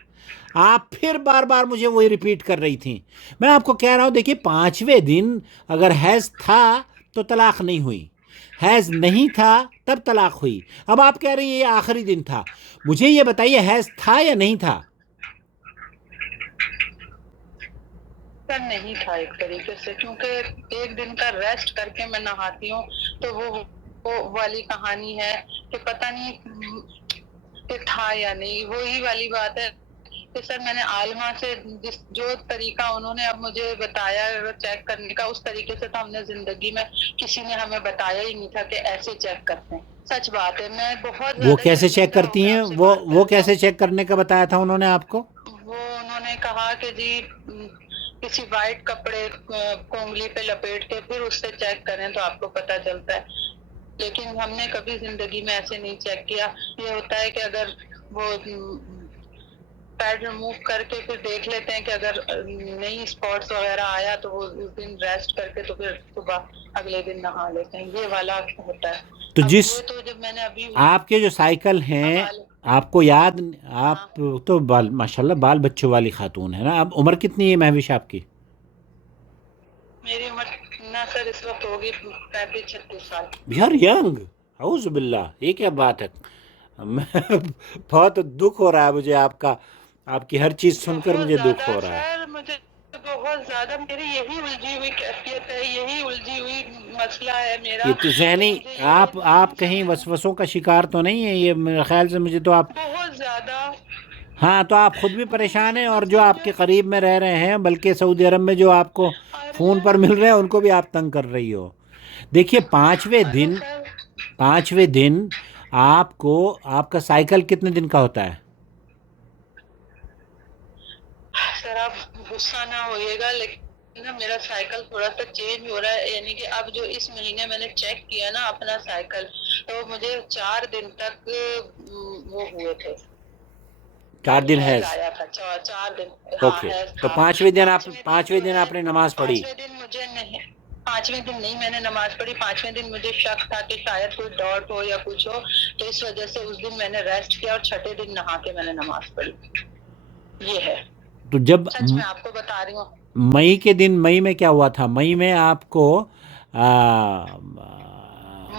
آپ پھر بار بار مجھے وہی ریپیٹ کر رہی تھیں. میں آپ کو کہہ رہا ہوں دیکھیے، 5ویں دن اگر حیض تھا تو طلاق نہیں ہوئی، حیض نہیں تھا تب طلاق ہوئی. اب آپ کہہ رہی ہیں یہ آخری دن تھا. مجھے یہ بتائیے حیض تھا یا نہیں تھا؟ سر نہیں تھا ایک طریقے سے، کیونکہ ایک دن کا ریسٹ کر کے میں نہاتی ہوں تو وہ والی کہانی ہے کہ پتہ نہیں کہ تھا یا نہیں. وہی والی بات ہے کہ سر میں نے عالمہ سے جو طریقہ انہوں نے اب مجھے بتایا چیک کرنے کا، اس طریقے سے تو ہم نے زندگی میں کسی نے ہمیں بتایا ہی نہیں تھا کہ ایسے چیک کرتے ہیں. سچ بات ہے، میں بہت وہ زیادہ کیسے چیک شرمندہ ہو کرتی کے ہیں؟ آپ سے وہ بات وہ کرتی کیسے ہوں. چیک کرنے کا بتایا تھا انہوں نے آپ کو؟ وہ انہوں نے کہا کہ جی کسی وائٹ کپڑے کونگلی پہ لپیٹ کے پھر اس سے چیک کریں تو آپ کو پتہ چلتا ہے. لیکن ہم نے کبھی زندگی میں ایسے نہیں چیک کیا. یہ ہوتا ہے کہ اگر وہ پیڈ ریموو کر کے پھر دیکھ لیتے ہیں کہ اگر نئی اسپاٹس وغیرہ آیا تو وہ اس دن ریسٹ کر کے تو پھر صبح اگلے دن نہا لیتے ہیں. یہ والا ہوتا ہے. تو اب جس یہ تو جب میں نے ابھی آپ کے جو سائیکل ہیں، آپ کو یاد، آپ تو ماشاءاللہ بال بچوں والی خاتون ہے نا. اب عمر کتنی ہے مہوش آپ کی؟ میری عمر نہ سر اس وقت ہوگی 35-36 سال. یار ینگ، اعوذ باللہ، یہ کیا بات ہے. بہت دکھ ہو رہا ہے مجھے آپ کی ہر چیز سن کر بہت مجھے دکھ زیادہ ہو رہا ہے. سر، مجھے بہت زیادہ میری یہی الجھی ہوئی کیفیت ہے، یہی الجھی ہوئی مسئلہ ہے میرا یہ تو کہ ذہنی، مجھے یہ آپ کہیں وسوسوں کا شکار تو نہیں ہے؟ یہ میرے خیال سے مجھے تو آپ، بہت زیادہ. ہاں تو آپ خود بھی مجھے پریشان ہیں، اور سمجھ جو نہیں آپ کے قریب میں رہ رہے ہیں، بلکہ سعودی عرب میں جو آپ کو فون پر مل رہے ہیں ان کو بھی آپ تنگ کر رہی ہو. دیکھیے 5ویں دن آپ کا سائیکل کتنے دن کا ہوتا ہے؟ سر آپ غصہ نہ ہوئیے گا، لیکن میرا سائیکل تھوڑا سا چینج ہو رہا ہے. یعنی کہ اب جو اس مہینے میں نے چیک کیا نا اپنا سائیکل، تو مجھے 4 دن تک وہ ہوئے تھے، 4 دن حیض حیض. آیا تھا. 4 دن ہاں اوکے، حیض تو تھا. 5ویں دن جو 5ویں دن ہے آپ نے نماز پڑھی؟ 5ویں دن مجھے نہیں، 5ویں دن نہیں میں نے نماز پڑھی. 5ویں دن مجھے شک تھا کہ شاید کوئی ڈاٹ ہو یا کچھ ہو، تو اس وجہ سے اس دن میں نے ریسٹ کیا، اور 6ٹھے دن نہا کے میں نے نماز پڑھی. یہ ہے تو جب سچ، میں آپ کو بتا رہی ہوں. مئی کے دن، مئی میں کیا ہوا تھا؟ مئی میں آپ کو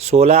16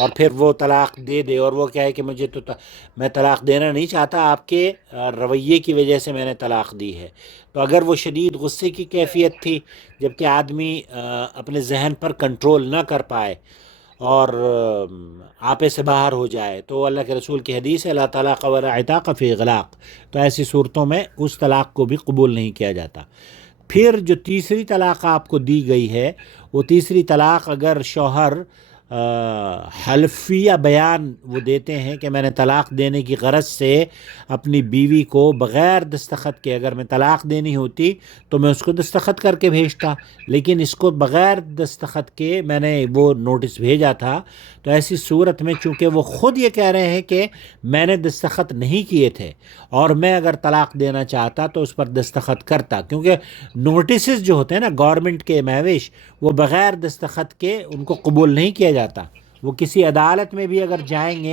اور پھر وہ طلاق دے دے اور وہ کہے کہ مجھے تو میں طلاق دینا نہیں چاہتا، آپ کے رویے کی وجہ سے میں نے طلاق دی ہے. تو اگر وہ شدید غصے کی کیفیت تھی، جب کہ آدمی اپنے ذہن پر کنٹرول نہ کر پائے اور آپے سے باہر ہو جائے، تو اللہ کے رسول کی حدیث ہے لا طلاق ولا عتاق فی اغلاق، تو ایسی صورتوں میں اس طلاق کو بھی قبول نہیں کیا جاتا. پھر جو تیسری طلاق آپ کو دی گئی ہے، وہ تیسری طلاق اگر شوہر حلفیہ بیان وہ دیتے ہیں کہ میں نے طلاق دینے کی غرض سے اپنی بیوی کو بغیر دستخط کے، اگر میں طلاق دینی ہوتی تو میں اس کو دستخط کر کے بھیجتا، لیکن اس کو بغیر دستخط کے میں نے وہ نوٹس بھیجا تھا، تو ایسی صورت میں چونکہ وہ خود یہ کہہ رہے ہیں کہ میں نے دستخط نہیں کیے تھے اور میں اگر طلاق دینا چاہتا تو اس پر دستخط کرتا، کیونکہ نوٹسز جو ہوتے ہیں نا گورنمنٹ کے محوش، وہ بغیر دستخط کے ان کو قبول نہیں کیا جاتا. وہ کسی عدالت میں بھی اگر جائیں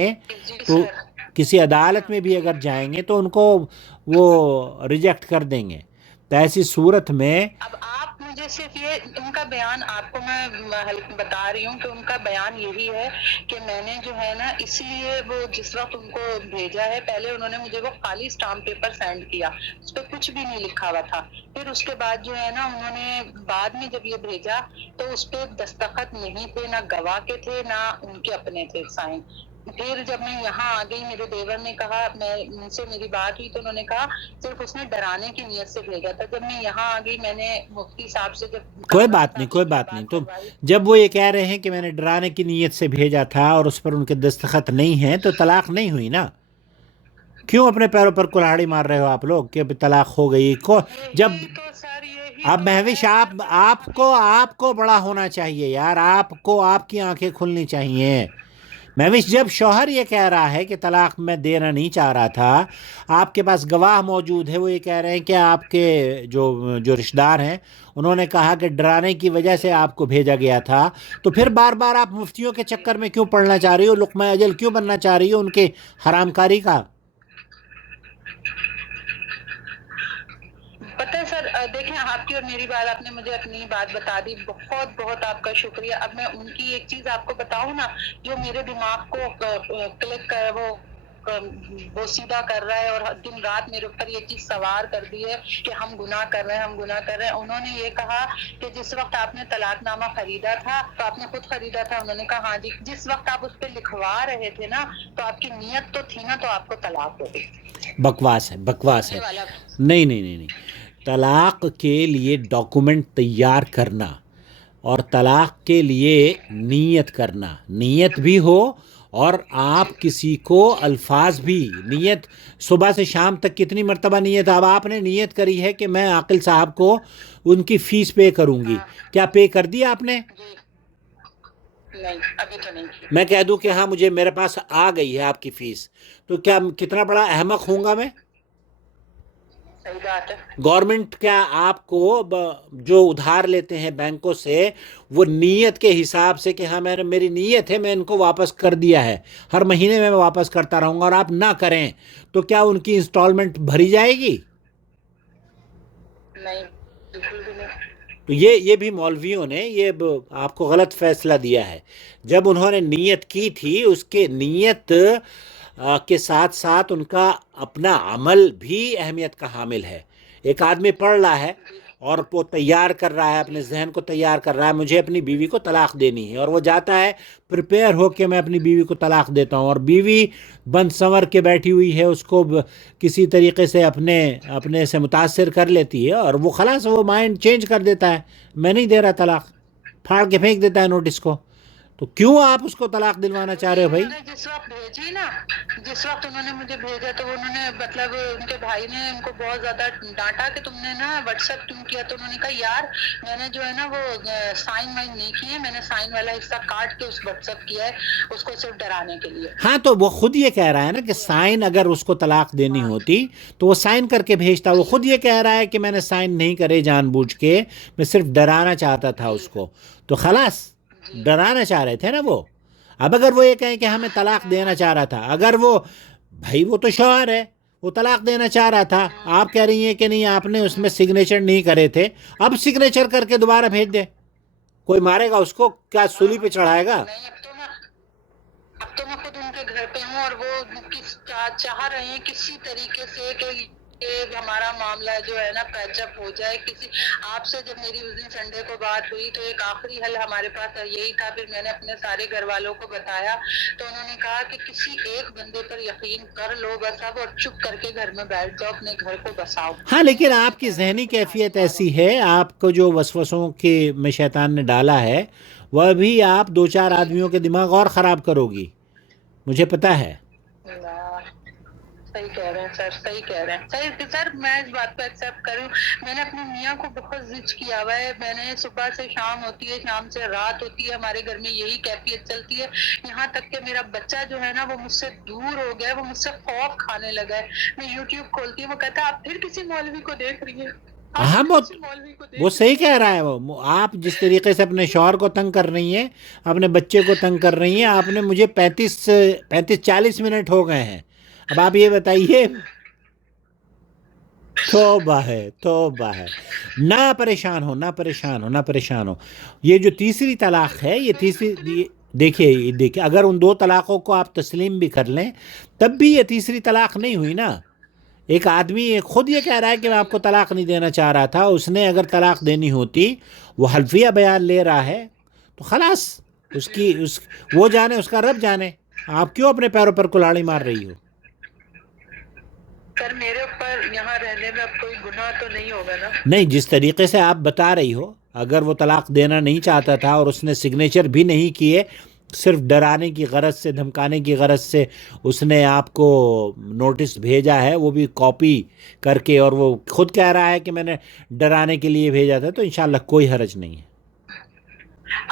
گے تو ان کو وہ ریجیکٹ کر دیں گے. تو ایسی صورت میں اب آپ مجھے صرف یہ ان کا بیان آپ کو میں بتا رہی ہوں کہ ان کا بیان یہی ہے کہ میں نے جو ہے نا اس لیے وہ جس وقت ان کو بھیجا ہے، پہلے انہوں نے مجھے وہ خالی اسٹامپ پیپر سینڈ کیا، اس پہ کچھ بھی نہیں لکھا ہوا تھا. پھر اس کے بعد جو ہے نا انہوں نے بعد میں جب یہ بھیجا تو اس پہ دستخط نہیں تھے، نہ گواہ کے تھے نہ ان کے اپنے تھے سائن. پھر جب میں یہاں آ گئی، میرے دیور نے کہا، میں ان سے میری بات ہوئی تو انہوں نے کہا صرف اس نے ڈرانے کی نیت سے بھیجا تھا. جب میں یہاں آ گئی، میں نے مفتی صاحب سے کوئی بات نہیں. تو جب وہ یہ کہہ رہے ہیں کہ میں نے ڈرانے کی نیت سے بھیجا تھا اور اس پر ان کے دستخط نہیں ہیں، تو طلاق نہیں ہوئی نا. کیوں اپنے پیروں پر کلہاڑی مار رہے ہو آپ لوگ کہ طلاق ہو گئی؟ جب اب محوش آپ کو بڑا ہونا چاہیے یار، آپ کو آپ کی آنکھیں کھلنی چاہیے. محوش جب شوہر یہ کہہ رہا ہے کہ طلاق میں دینا نہیں چاہ رہا تھا، آپ کے پاس گواہ موجود ہے، وہ یہ کہہ رہے ہیں کہ آپ کے جو رشتہ دار ہیں انہوں نے کہا کہ ڈرانے کی وجہ سے آپ کو بھیجا گیا تھا، تو پھر بار بار آپ مفتیوں کے چکر میں کیوں پڑنا چاہ رہی ہو؟ لقمہ اجل کیوں بننا چاہ رہی ہو ان کے حرام کاری کا؟ پتہ ہے سر، دیکھیں آپ کی اور میری بات، آپ نے مجھے اپنی بات بتا دی، بہت بہت آپ کا شکریہ. اب میں ان کی ایک چیز آپ کو بتاؤں نا جو میرے دماغ کو کلک کر وہ سیدھا کر رہا ہے اور دن رات میرے اوپر یہ چیز سوار کر دی ہے کہ ہم گناہ کر رہے ہیں. انہوں نے یہ کہا کہ جس وقت آپ نے طلاق نامہ خریدا تھا تو آپ نے خود خریدا تھا، انہوں نے کہا ہاں جی، جس وقت آپ اس پہ لکھوا رہے تھے نا تو آپ کی نیت تو تھی نا، تو آپ کو طلاق ہو گئی. بکواس ہے. نہیں. طلاق کے لیے ڈاکومنٹ تیار کرنا اور طلاق کے لیے نیت کرنا، نیت بھی ہو اور آپ کسی کو الفاظ بھی، نیت صبح سے شام تک کتنی مرتبہ نیت. اب آپ نے نیت کری ہے کہ میں عاقل صاحب کو ان کی فیس پے کروں گی، کیا پے کر دی آپ نے؟ نہیں، ابھی تو نہیں. میں کہہ دوں کہ ہاں مجھے میرے پاس آ گئی ہے آپ کی فیس، تو کیا کتنا بڑا احمق ہوں گا میں؟ صحیح بات ہے. گورنمنٹ کیا آپ کو جو ادھار لیتے ہیں بینکوں سے، وہ نیت کے حساب سے کہ ہاں میری نیت ہے میں ان کو واپس کر دیا ہے، ہر مہینے میں واپس کرتا رہوں گا، اور آپ نہ کریں تو کیا ان کی انسٹالمنٹ بھری جائے گی؟ نہیں، بالکل بھی نہیں. تو یہ بھی مولویوں نے یہ آپ کو غلط فیصلہ دیا ہے. جب انہوں نے نیت کی تھی، اس کے نیت کے ساتھ ساتھ ان کا اپنا عمل بھی اہمیت کا حامل ہے. ایک آدمی پڑھ رہا ہے اور وہ تیار کر رہا ہے، اپنے ذہن کو تیار کر رہا ہے مجھے اپنی بیوی کو طلاق دینی ہے، اور وہ جاتا ہے پریپیئر ہو کے میں اپنی بیوی کو طلاق دیتا ہوں، اور بیوی بند سنور کے بیٹھی ہوئی ہے، اس کو کسی طریقے سے اپنے سے متاثر کر لیتی ہے اور وہ خلاص وہ مائنڈ چینج کر دیتا ہے، میں نہیں دے رہا طلاق، پھاڑ کے پھینک دیتا ہے نوٹس کو. تو کیوں آپ اس کو طلاق دلوانا چاہ رہے ہو بھائی؟ جس وقت بھیجی نا، جس وقت انہوں نے مجھے بھیجا تو انہوں نے مطلب ان کے بھائی نے ان کو بہت زیادہ ڈانٹا کہ تم نے نا واٹس ایپ کیوں کیا. تو انہوں نے کہا یار میں نے جو ہے نا وہ سائن وائن نہیں کیے، میں نے سائن والا حصہ کاٹ کے اس واٹس ایپ کیا ہے، اس کو صرف ڈرانے کے لیے. ہاں تو وہ خود یہ کہہ رہا ہے نا کہ سائن اگر اس کو طلاق دینی ہوتی تو وہ سائن کر کے بھیجتا. وہ خود یہ کہہ رہا ہے کہ میں نے سائن نہیں کرے جان بوجھ کے، میں صرف ڈرانا چاہتا تھا اس کو. تو خلاص ڈرانا چاہ رہے تھے نا وہ. اب اگر وہ یہ کہیں کہ ہمیں طلاق دینا چاہ رہا تھا، اگر وہ بھائی وہ تو شوہر ہے، وہ طلاق دینا چاہ رہا تھا، آپ کہہ رہی ہیں کہ نہیں آپ نے اس میں سگنیچر نہیں کرے تھے، اب سگنیچر کر کے دوبارہ بھیج دے، کوئی مارے گا اس کو؟ کیا سولی پہ چڑھائے گا؟ نہیں، اب تو ان کے گھر پہ ہوں اور وہ چاہ رہے ہیں کسی طریقے سے کہ ہمارا معاملہ جو ہے نا پیچ اپ ہو جائے. کسی آپ سے جب میری اس دن سنڈے کو بات ہوئی تو ایک آخری حل ہمارے پاس یہی تھا. پھر میں نے اپنے سارے گھر والوں کو بتایا تو انہوں نے کہا کہ کسی ایک بندے پر یقین کر لو بس اب اور چپ کر کے گھر میں بیٹھ جاؤ, اپنے گھر کو بساؤ. ہاں لیکن آپ کی ذہنی کیفیت ایسی ہے, آپ کو جو وسوسوں کے میں شیطان نے ڈالا ہے وہ بھی آپ 2-4 آدمیوں کے دماغ اور خراب کرو گی, مجھے پتہ ہے. صحیح کہہ رہے ہیں سر, صحیح کہہ رہے ہیں. صحیح سر, میں اس بات کو ایکسیپٹ کروں. میں نے اپنے میاں کو بہت زج کیا ہوا ہے. میں نے صبح سے شام ہوتی ہے, شام سے رات ہوتی ہے, ہمارے گھر میں یہی کیفیت چلتی ہے. یہاں تک کہ میرا بچہ جو ہے نا وہ مجھ سے دور ہو گیا ہے, وہ مجھ سے خوف کھانے لگا ہے. میں یوٹیوب کھولتی ہوں, وہ کہتا ہے آپ پھر کسی مولوی کو دیکھ رہی ہیں, ہاں وہ صحیح کہہ رہا ہے. آپ جس طریقے سے اپنے شوہر کو تنگ کر رہی ہیں, اپنے بچے کو تنگ کر رہی ہیں, آپ نے مجھے 35-40 منٹ ہو گئے ہیں. اب آپ یہ بتائیے, توبہ ہے توبہ ہے. نہ پریشان ہو, نہ پریشان ہو, نہ پریشان ہو. یہ جو تیسری طلاق ہے, یہ تیسری, دیکھیے اگر ان 2 طلاقوں کو آپ تسلیم بھی کر لیں تب بھی یہ تیسری طلاق نہیں ہوئی نا. ایک آدمی خود یہ کہہ رہا ہے کہ میں آپ کو طلاق نہیں دینا چاہ رہا تھا. اس نے اگر طلاق دینی ہوتی, وہ حلفیہ بیان لے رہا ہے تو خلاص, وہ جانے, اس کا رب جانے. آپ کیوں اپنے پیروں پر کلاڑی مار رہی ہو؟ سر میرے اوپر یہاں رہنے میں اب کوئی گناہ تو نہیں ہوگا نا؟ نہیں, جس طریقے سے آپ بتا رہی ہو, اگر وہ طلاق دینا نہیں چاہتا تھا اور اس نے سگنیچر بھی نہیں کیے, صرف ڈرانے کی غرض سے, دھمکانے کی غرض سے اس نے آپ کو نوٹس بھیجا ہے, وہ بھی کاپی کر کے, اور وہ خود کہہ رہا ہے کہ میں نے ڈرانے کے لیے بھیجا تھا, تو انشاءاللہ کوئی حرج نہیں ہے.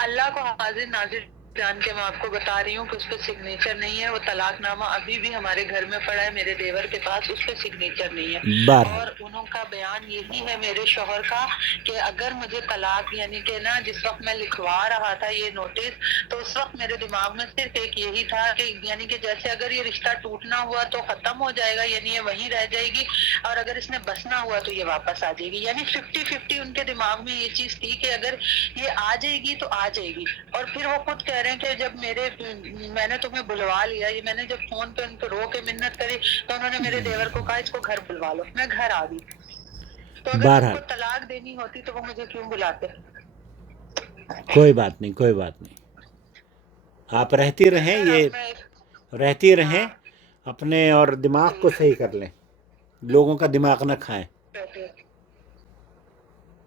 اللہ کو حاضر ناظر جان کے میں آپ کو بتا رہی ہوں کہ اس پہ سگنیچر نہیں ہے. وہ طلاق نامہ ابھی بھی ہمارے گھر میں پڑا ہے, میرے دیور کے پاس, اس پہ سگنیچر نہیں ہے. بہرحال اور انہوں کا بیان یہی ہے میرے شوہر کا کہ اگر مجھے طلاق, یعنی کہ نا جس وقت میں لکھوا رہا تھا یہ نوٹس, تو اس وقت میرے دماغ میں صرف ایک یہی تھا کہ یعنی کہ جیسے اگر یہ رشتہ ٹوٹنا ہوا تو ختم ہو جائے گا, یعنی یہ وہیں رہ جائے گی, اور اگر اس نے بسنا ہوا تو یہ واپس آ جائے گی. یعنی 50-50 ان کے دماغ میں یہ چیز تھی کہ اگر یہ آ جائے گی تو آ جائے گی. اور پھر وہ خود کہہ رہے ہیں کہ جب میں نے تمہیں بلوا لیا, یہ میں نے جب فون پہ ان کو رو کے منت کری تو انہوں نے میرے دیور کو کہا اس کو گھر بلوا لو. میں گھر آ گئی. تو اگر ان کو طلاق دینی ہوتی تو وہ مجھے کیوں بلاتے؟ کوئی بات نہیں, کوئی بات نہیں, آپ رہتی رہیں, یہ رہتی رہیں, اپنے اور دماغ کو صحیح کر لیں, لوگوں کا دماغ نہ کھائیں.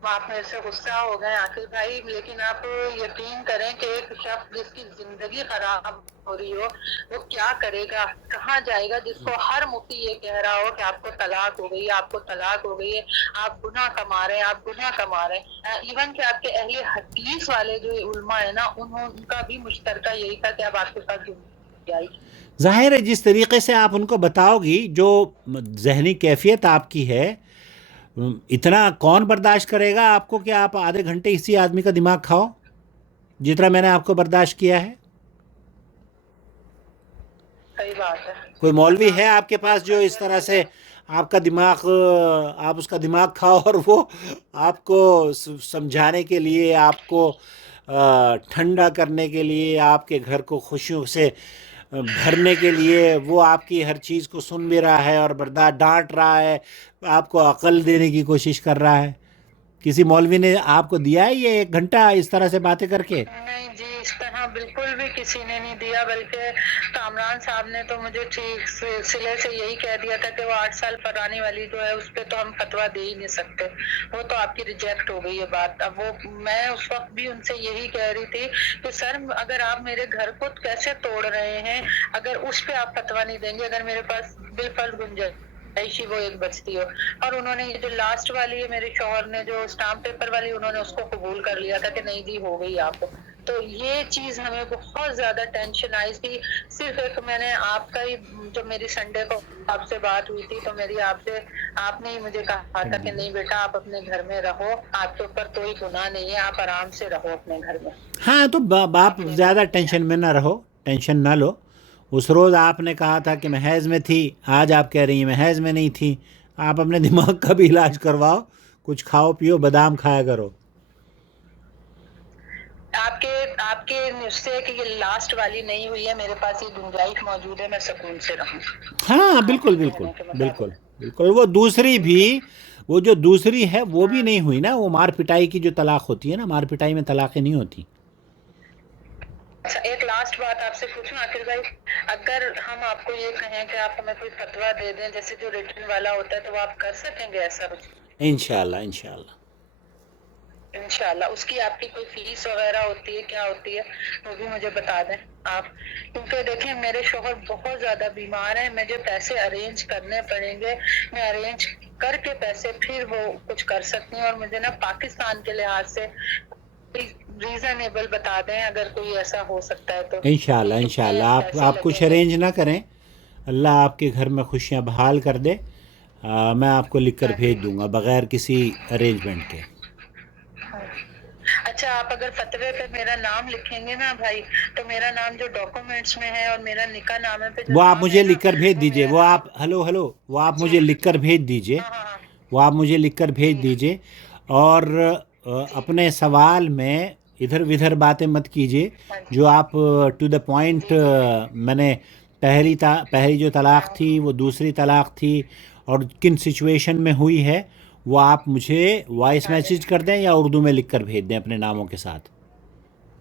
آپ میرے سے غصہ ہو گئے عاقل بھائی, لیکن آپ یقین کریں کہ ایک شخص جس کی زندگی خراب ہو رہی ہو وہ کیا کرے گا, کہاں جائے گا, جس کو ہر مفتی یہ کہہ رہا ہو کہ آپ کو طلاق ہو گئی ہے, آپ کو طلاق ہو گئی ہے, آپ گناہ کما رہے ہیں, آپ گناہ کما رہے ہیں. ایون کہ آپ کے اہل حدیث والے جو علماء ہیں نا, ان کا بھی مشترکہ یہی تھا کہ اب آپ کے پاس آئی. ظاہر ہے جس طریقے سے آپ ان کو بتاؤ گی, جو ذہنی کیفیت آپ کی ہے, اتنا کون برداشت کرے گا آپ کو کہ آپ آدھے گھنٹے اسی آدمی کا دماغ کھاؤ جتنا میں نے آپ کو برداشت کیا ہے؟ صحیح بات ہے. کوئی مولوی ہے آپ کے پاس جو اس طرح سے آپ کا دماغ, آپ اس کا دماغ کھاؤ اور وہ آپ کو سمجھانے کے لیے, آپ کو ٹھنڈا کرنے کے لیے, آپ کے گھر کو خوشیوں سے بھرنے کے لیے وہ آپ کی ہر چیز کو سن بھی رہا ہے اور ڈانٹ رہا ہے, آپ کو عقل دینے کی کوشش کر رہا ہے؟ کسی مولوی نے آپ کو دیا ہے یہ 1 گھنٹہ اس طرح سے باتیں کر کے؟ نہیں جی, اس طرح بالکل بھی کسی نے نہیں دیا, بلکہ کامران صاحب نے تو مجھے ٹھیک سلسلے سے یہی کہہ دیا تھا کہ وہ 8 سال پرانی والی جو ہے اس پہ تو ہم فتویٰ دے ہی نہیں سکتے, وہ تو آپ کی ریجیکٹ ہو گئی ہے بات. اب وہ میں اس وقت بھی ان سے یہی کہہ رہی تھی کہ سر اگر آپ میرے گھر کو کیسے توڑ رہے ہیں, اگر اس پہ آپ فتویٰ نہیں دیں گے, اگر میرے پاس بالفرض گنجائش وہ ایک بچتی ہو. اور انہوں نے یہ جو لاسٹ والی ہے میرے شوہر نے جو اسٹامپ پیپر والی, انہوں نے اس کو قبول کر لیا تھا کہ نہیں جی ہو گئی آپ کو. تو یہ چیز ہمیں بہت زیادہ ٹینشن آئی تھی. صرف ایک میں نے آپ کا ہی, جو میری سنڈے کو آپ سے بات ہوئی تھی تو میری آپ نے ہی مجھے کہا تھا کہ نہیں بیٹا آپ اپنے گھر میں رہو, آپ کے اوپر کوئی گناہ نہیں ہے, آپ آرام سے رہو اپنے گھر میں. ہاں تو باپ زیادہ ٹینشن میں نہ رہو, ٹینشن نہ لو. اس روز آپ نے کہا تھا کہ میں حیض میں تھی, آج آپ کہہ رہی ہیں میں حیض میں نہیں تھی. آپ اپنے دماغ کا بھی علاج کرواؤ, کچھ کھاؤ پیو, بادام کھایا کرو. آپ کے نسخے کہ یہ لاسٹ والی نہیں ہوئی ہے، میرے پاس یہ گنجائش موجود ہے، میں سکون سے رہوں. ہاں آپ بالکل کے بالکل کہنے کے مطابق. بالکل بالکل. وہ دوسری بھی، وہ جو دوسری ہے وہ بھی نہیں ہوئی نا. وہ مار پٹائی کی جو طلاق ہوتی ہے نا، مار پٹائی میں طلاقیں نہیں ہوتی. اچھا، ایک لاسٹ بات آپ سے پوچھوں عاقل بھائی، اگر ہم آپ کو یہ کہیں کہ آپ ہمیں کوئی فتویٰ دے دیں جیسے جو ریٹن والا ہوتا ہے، تو وہ آپ کر سکیں گے ایسا کچھ؟ انشاءاللہ انشاءاللہ. انشاءاللہ. اس کی آپ کی کوئی فیس وغیرہ ہوتی ہے، کیا ہوتی ہے، وہ بھی مجھے بتا دیں آپ. کیونکہ دیکھیں میرے شوہر بہت زیادہ بیمار ہیں، مجھے پیسے ارینج کرنے پڑیں گے، میں ارینج کر کے پیسے پھر وہ کچھ کر سکتی ہوں. اور مجھے نا پاکستان کے لحاظ سے ریزنیبل بتا دیں اگر کوئی ایسا ہو سکتا ہے تو. انشاءاللہ انشاءاللہ. آپ کچھ ارینج نہ کریں، اللہ آپ کے گھر میں خوشیاں بحال کر دے. میں آپ کو لکھ کر بھیج دوں گا بغیر کسی ارینجمنٹ کے. اچھا، آپ اگر فتوے پہ میرا نام لکھیں گے نا بھائی، تو میرا نام جو ڈاکومنٹس میں ہے اور میرا نکاح نامے پہ جو وہ آپ نام مجھے ہے نا، لکھ کر بھیج وہ دیجئے. میرا وہ نام. آپ ہلو وہ آپ جی. مجھے لکھ کر بھیج دیجئے. ہاں ہاں ہاں. وہ آپ مجھے لکھ کر بھیج جی دیجئے. اور اپنے سوال میں ادھر ودھر باتیں مت کیجئے. ہاں جی. جو آپ ٹو دا پوائنٹ، جی جی. میں نے پہلی جو طلاق تھی وہ دوسری طلاق تھی اور کن سچویشن میں ہوئی ہے، وہ آپ مجھے وائس ہاں جی. میسیج کر دیں یا اردو میں لکھ کر بھیج دیں اپنے ناموں کے ساتھ.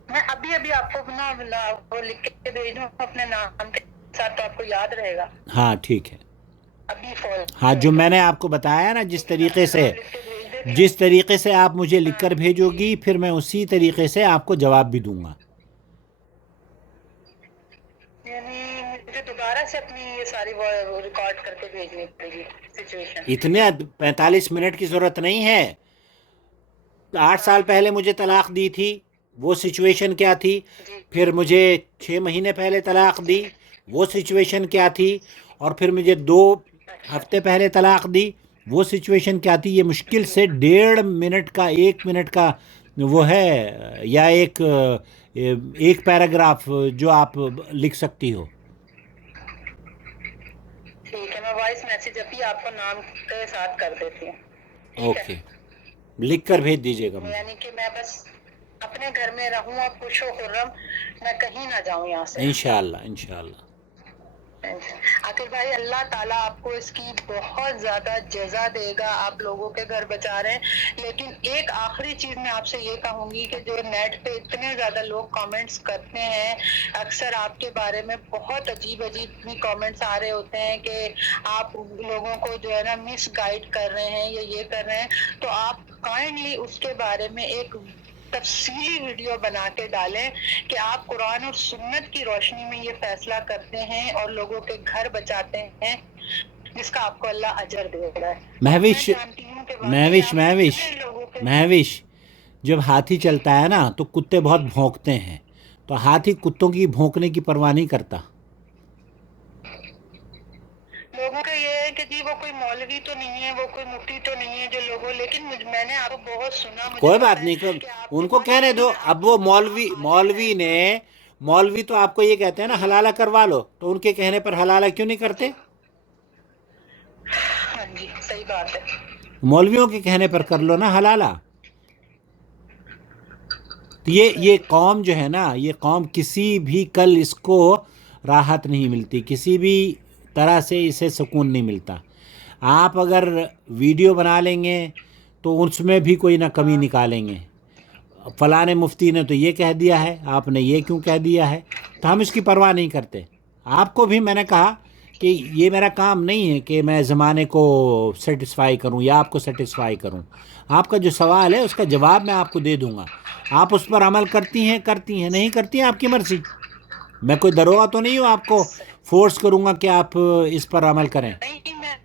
میں ابھی آپ کو نا وہ لکھ کے بھیج دوں اپنے نام کے ساتھ، تو آپ کو یاد رہے گا. ہاں ٹھیک ہے. ابھی فون. ہاں جو میں نے آپ کو بتایا نا، جس طریقے سے آپ مجھے لکھ کر بھیجو گی، پھر میں اسی طریقے سے آپ کو جواب بھی دوں گا. یعنی مجھے دوبارہ سے اپنی یہ ساری ریکارڈ کر کے بھیجنی پڑے گی سچویشن. اتنے 45 منٹ کی ضرورت نہیں ہے. 8 سال پہلے مجھے طلاق دی تھی، وہ سچویشن کیا تھی؟ جی پھر مجھے 6 مہینے پہلے طلاق دی، وہ سچویشن کیا تھی؟ اور پھر مجھے 2 ہفتے پہلے طلاق دی، وہ سچویشن کیا تھی؟ یہ مشکل سے 1.5 منٹ کا 1 منٹ کا وہ ہے، یا ایک پیراگراف جو آپ لکھ سکتی ہو. ٹھیک ہے، میں وائس میسیج ابھی آپ کو نام کے ساتھ کر دیتی ہوں. ٹھیک ہے. اوکے، لکھ کر بھیج دیجیے گا مجھے. یعنی کہ میں بس اپنے گھر میں رہوں اور خوش و خرم، میں کہیں نہ جاؤں یہاں سے. انشاءاللہ انشاءاللہ. عاقل بھائی، اللہ تعالیٰ آپ کو اس کی بہت زیادہ جزا دے گا، آپ لوگوں کے گھر بچا رہے ہیں. لیکن ایک آخری چیز میں آپ سے یہ کہوں گی کہ جو نیٹ پہ اتنے زیادہ لوگ کامنٹس کرتے ہیں، اکثر آپ کے بارے میں بہت عجیب عجیب بھی کامنٹس آ رہے ہوتے ہیں کہ آپ لوگوں کو جو ہے نا مس گائیڈ کر رہے ہیں یا یہ کر رہے ہیں. تو آپ کائنڈلی اس کے بارے میں ایک تفصیلی ویڈیو بنا کے ڈالیں کہ آپ قرآن اور سنت کی روشنی میں یہ فیصلہ کرتے ہیں اور لوگوں کے گھر بچاتے ہیں، جس کا آپ کو اللہ اجر دے رہا ہے. مہوش میں جانتی ہوں کہ واقعی مہوش آپ مہوش اتنے لوگوں کے مہوش جب ہاتھی چلتا ہے نا تو کتے بہت بھونکتے ہیں، تو ہاتھی کتوں کی بھونکنے کی پرواہ نہیں کرتا. لوگوں کا یہ ہے کہ جی وہ کوئی مولوی تو نہیں ہے، وہ کوئی مفتی تو نہیں ہے جو لوگوں، لیکن میں نے آپ کو بہت سنا، مجھے کوئی پتا بات ہے نہیں، کہ آپ ان کے کو پاس کہنے دو. علم ہے، اب آپ وہ کو مولوی تو آپ کو یہ کہتے ہیں نا حلالہ کروا لو، تو ان کے کہنے پر حلالہ کیوں نہیں کرتے؟ ہاں جی، صحیح بات ہے. مولویوں کے کہنے پر کر لو نا حلالہ. تو یہ قوم جو ہے نا، یہ قوم کسی بھی کل اس کو راحت نہیں ملتی، کسی بھی طرح سے اسے سکون نہیں ملتا. آپ اگر ویڈیو بنا لیں گے تو اس میں بھی کوئی نہ کمی نکالیں گے. فلاں مفتی نے تو یہ کہہ دیا ہے، آپ نے یہ کیوں کہہ دیا ہے؟ تو ہم اس کی پرواہ نہیں کرتے. آپ کو بھی میں نے کہا کہ یہ میرا کام نہیں ہے کہ میں زمانے کو سیٹسفائی کروں یا آپ کو سیٹسفائی کروں. آپ کا جو سوال ہے اس کا جواب میں آپ کو دے دوں گا. آپ اس پر عمل کرتی ہیں نہیں کرتی ہیں، آپ کی مرضی. میں کوئی دروغہ تو نہیں ہوں آپ کو فورس کروں گا کہ آپ اس پر عمل کریں. نہیں، میں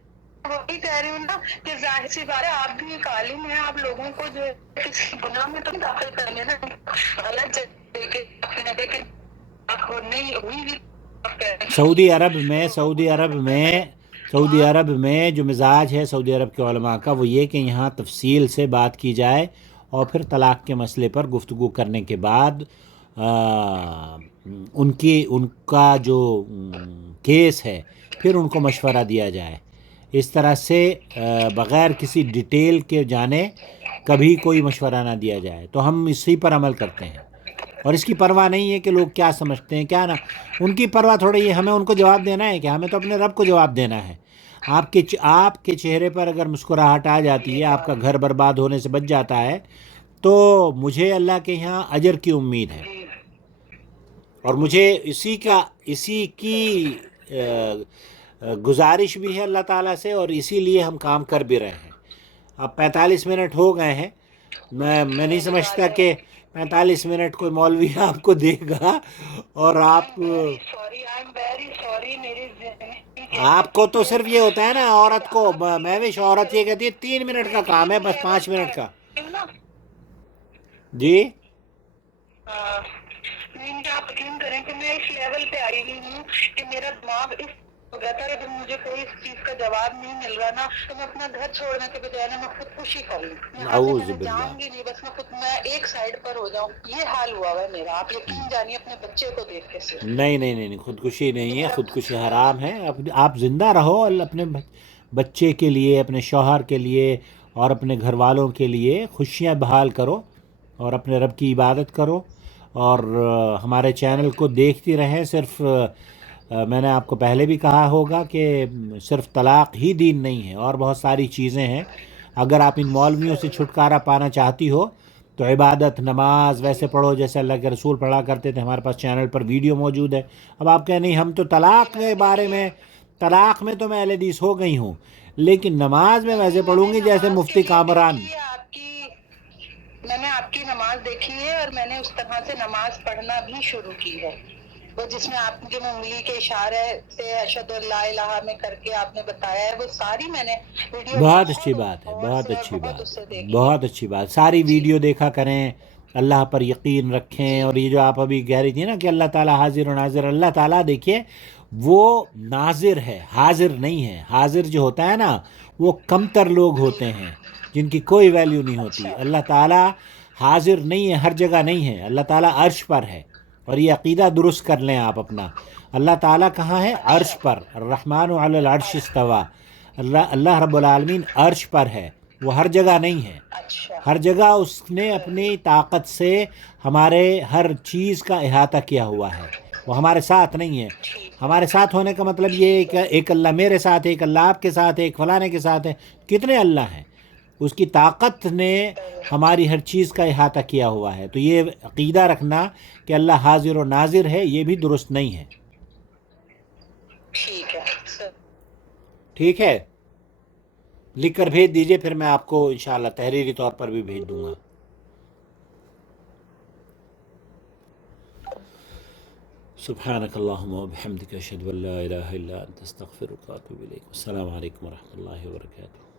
وہی کہہ رہی ہوں نا کہ ظاہر سی بات ہے آپ بھی ایک عالم ہیں، آپ لوگوں کو جو ہے کسی گناہ میں تو نہیں داخل کریں گے نا، غلط جگہ کے نہیں ہوئی بھی. سعودی عرب میں جو مزاج ہے سعودی عرب کے علماء کا، وہ یہ کہ یہاں تفصیل سے بات کی جائے اور پھر طلاق کے مسئلے پر گفتگو کرنے کے بعد ان کا جو کیس ہے پھر ان کو مشورہ دیا جائے. اس طرح سے بغیر کسی ڈیٹیل کے جانے کبھی کوئی مشورہ نہ دیا جائے. تو ہم اسی پر عمل کرتے ہیں. اور اس کی پرواہ نہیں ہے کہ لوگ کیا سمجھتے ہیں کیا نہ. ان کی پرواہ تھوڑی ہے. ہمیں ان کو جواب دینا ہے کہ ہمیں تو اپنے رب کو جواب دینا ہے. آپ کے چہرے پر اگر مسکراہٹ آ جاتی ہے, آپ کا گھر برباد ہونے سے بچ جاتا ہے, تو مجھے اللہ کے یہاں اجر کی امید ہے. جی اور مجھے اسی کی گزارش بھی ہے اللہ تعالیٰ سے, اور اسی لیے ہم کام کر بھی رہے ہیں. اب 45 منٹ ہو گئے ہیں. میں نہیں صحیح سمجھتا بات ہے. کہ 45 منٹ کوئی مولوی آپ کو دے گا. اور آپ آئی ایم ویری سوری میری آپ کو تو صرف یہ ہوتا ہے نا, عورت کو مہوش عورت یہ کہتی ہے 3 منٹ کا کام ہے, بس 5 منٹ کا. جی نہیں آپ یقین کریں کہ میں اس لیول پہ آئی ہوئی ہوں کہ میرا دماغ اس ہو گیا تھا. اگر مجھے کوئی اس چیز کا جواب نہیں مل رہا نا, تو میں اپنا گھر چھوڑنے کے بجائے نا میں خودکشی کر لوں. یہاں سے اعوذ میں باللہ. جاؤں گی نہیں, بس میں ایک سائڈ پر ہو جاؤں. یہ حال ہوا ہوا ہے میرا. آپ یقین جانیے اپنے بچے کو دیکھ کے صرف. نہیں, خودکشی نہیں ہے. خودکشی حرام ہے. آپ زندہ رہو اور اپنے بچے کے لیے, اپنے شوہر کے لیے اور اپنے گھر والوں کے لیے خوشیاں بحال کرو, اور اپنے رب کی عبادت کرو. اور ہمارے چینل کو دیکھتی رہیں. صرف میں نے آپ کو پہلے بھی کہا ہوگا کہ صرف طلاق ہی دین نہیں ہے, اور بہت ساری چیزیں ہیں. اگر آپ ان مولویوں سے چھٹکارا پانا چاہتی ہو تو عبادت, نماز ویسے پڑھو جیسے اللہ کے رسول پڑھا کرتے تھے. ہمارے پاس چینل پر ویڈیو موجود ہے. اب آپ کہیں نہیں ہم تو طلاق کے بارے میں, طلاق میں تو میں اہل حدیث ہو گئی ہوں, لیکن نماز میں ویسے میں پڑھوں نے گی جیسے نماز کے مفتی لیے کامران. دیکھی ہے میں نے آپ کی نماز دیکھی ہے, اور میں نے اس طرح سے نماز پڑھنا بھی شروع کی ہے. وہ جس میں آپ کے انگلی کے اشارے سے اشہد اللہ الہ میں کر کے آپ نے بتایا ہے, وہ ساری میں نے ویڈیو بہت اچھی بہت بات ہے, غور بہت سے اور اچھی بہت بات اس سے ہے, دیکھی ہے. بہت اچھی بات. ساری جی ویڈیو دیکھا کریں, اللہ پر یقین رکھیں. جی اور یہ جو آپ ابھی کہہ رہی تھی نا کہ اللہ تعالیٰ حاضر و ناظر, اللہ تعالیٰ دیکھیے وہ ناظر ہے, حاضر نہیں ہے. حاضر جو ہوتا ہے نا وہ کم تر لوگ جی ہوتے ہیں جن کی کوئی ویلیو نہیں ہوتی. اچھا اللہ تعالیٰ حاضر نہیں ہے, ہر جگہ نہیں ہے. اللہ تعالیٰ عرش پر ہے. اور یہ عقیدہ درست کر لیں آپ اپنا. اللہ تعالیٰ کہاں ہے؟ اچھا عرش پر. الرحمن علی العرش استویٰ. اللہ رب العالمین عرش پر ہے, وہ ہر جگہ نہیں ہے. اچھا ہر جگہ اس نے اپنی طاقت سے ہمارے ہر چیز کا احاطہ کیا ہوا ہے. وہ ہمارے ساتھ نہیں ہے. ٹھیک ہے ہمارے ساتھ ہونے کا مطلب یہ ہے ٹھیک کہ ہے ایک اللہ میرے ساتھ ہے, ایک اللہ آپ کے ساتھ ہے, ایک فلانے کے ساتھ ہے. کتنے اللہ ہیں؟ اس کی طاقت نے ہماری ہر چیز کا احاطہ کیا ہوا ہے. تو یہ عقیدہ رکھنا کہ اللہ حاضر و ناظر ہے, یہ بھی درست نہیں ہے. ٹھیک ہے سر. ٹھیک ہے, لکھ کر بھیج دیجئے, پھر میں آپ کو انشاءاللہ تحریری طور پر بھی بھیج دوں گا. سبحانک اللہم و بحمدک اشہد ان لا الہ الا انت استغفرک و اتوب الیک. السلام علیکم ورحمۃ اللہ وبرکاتہ.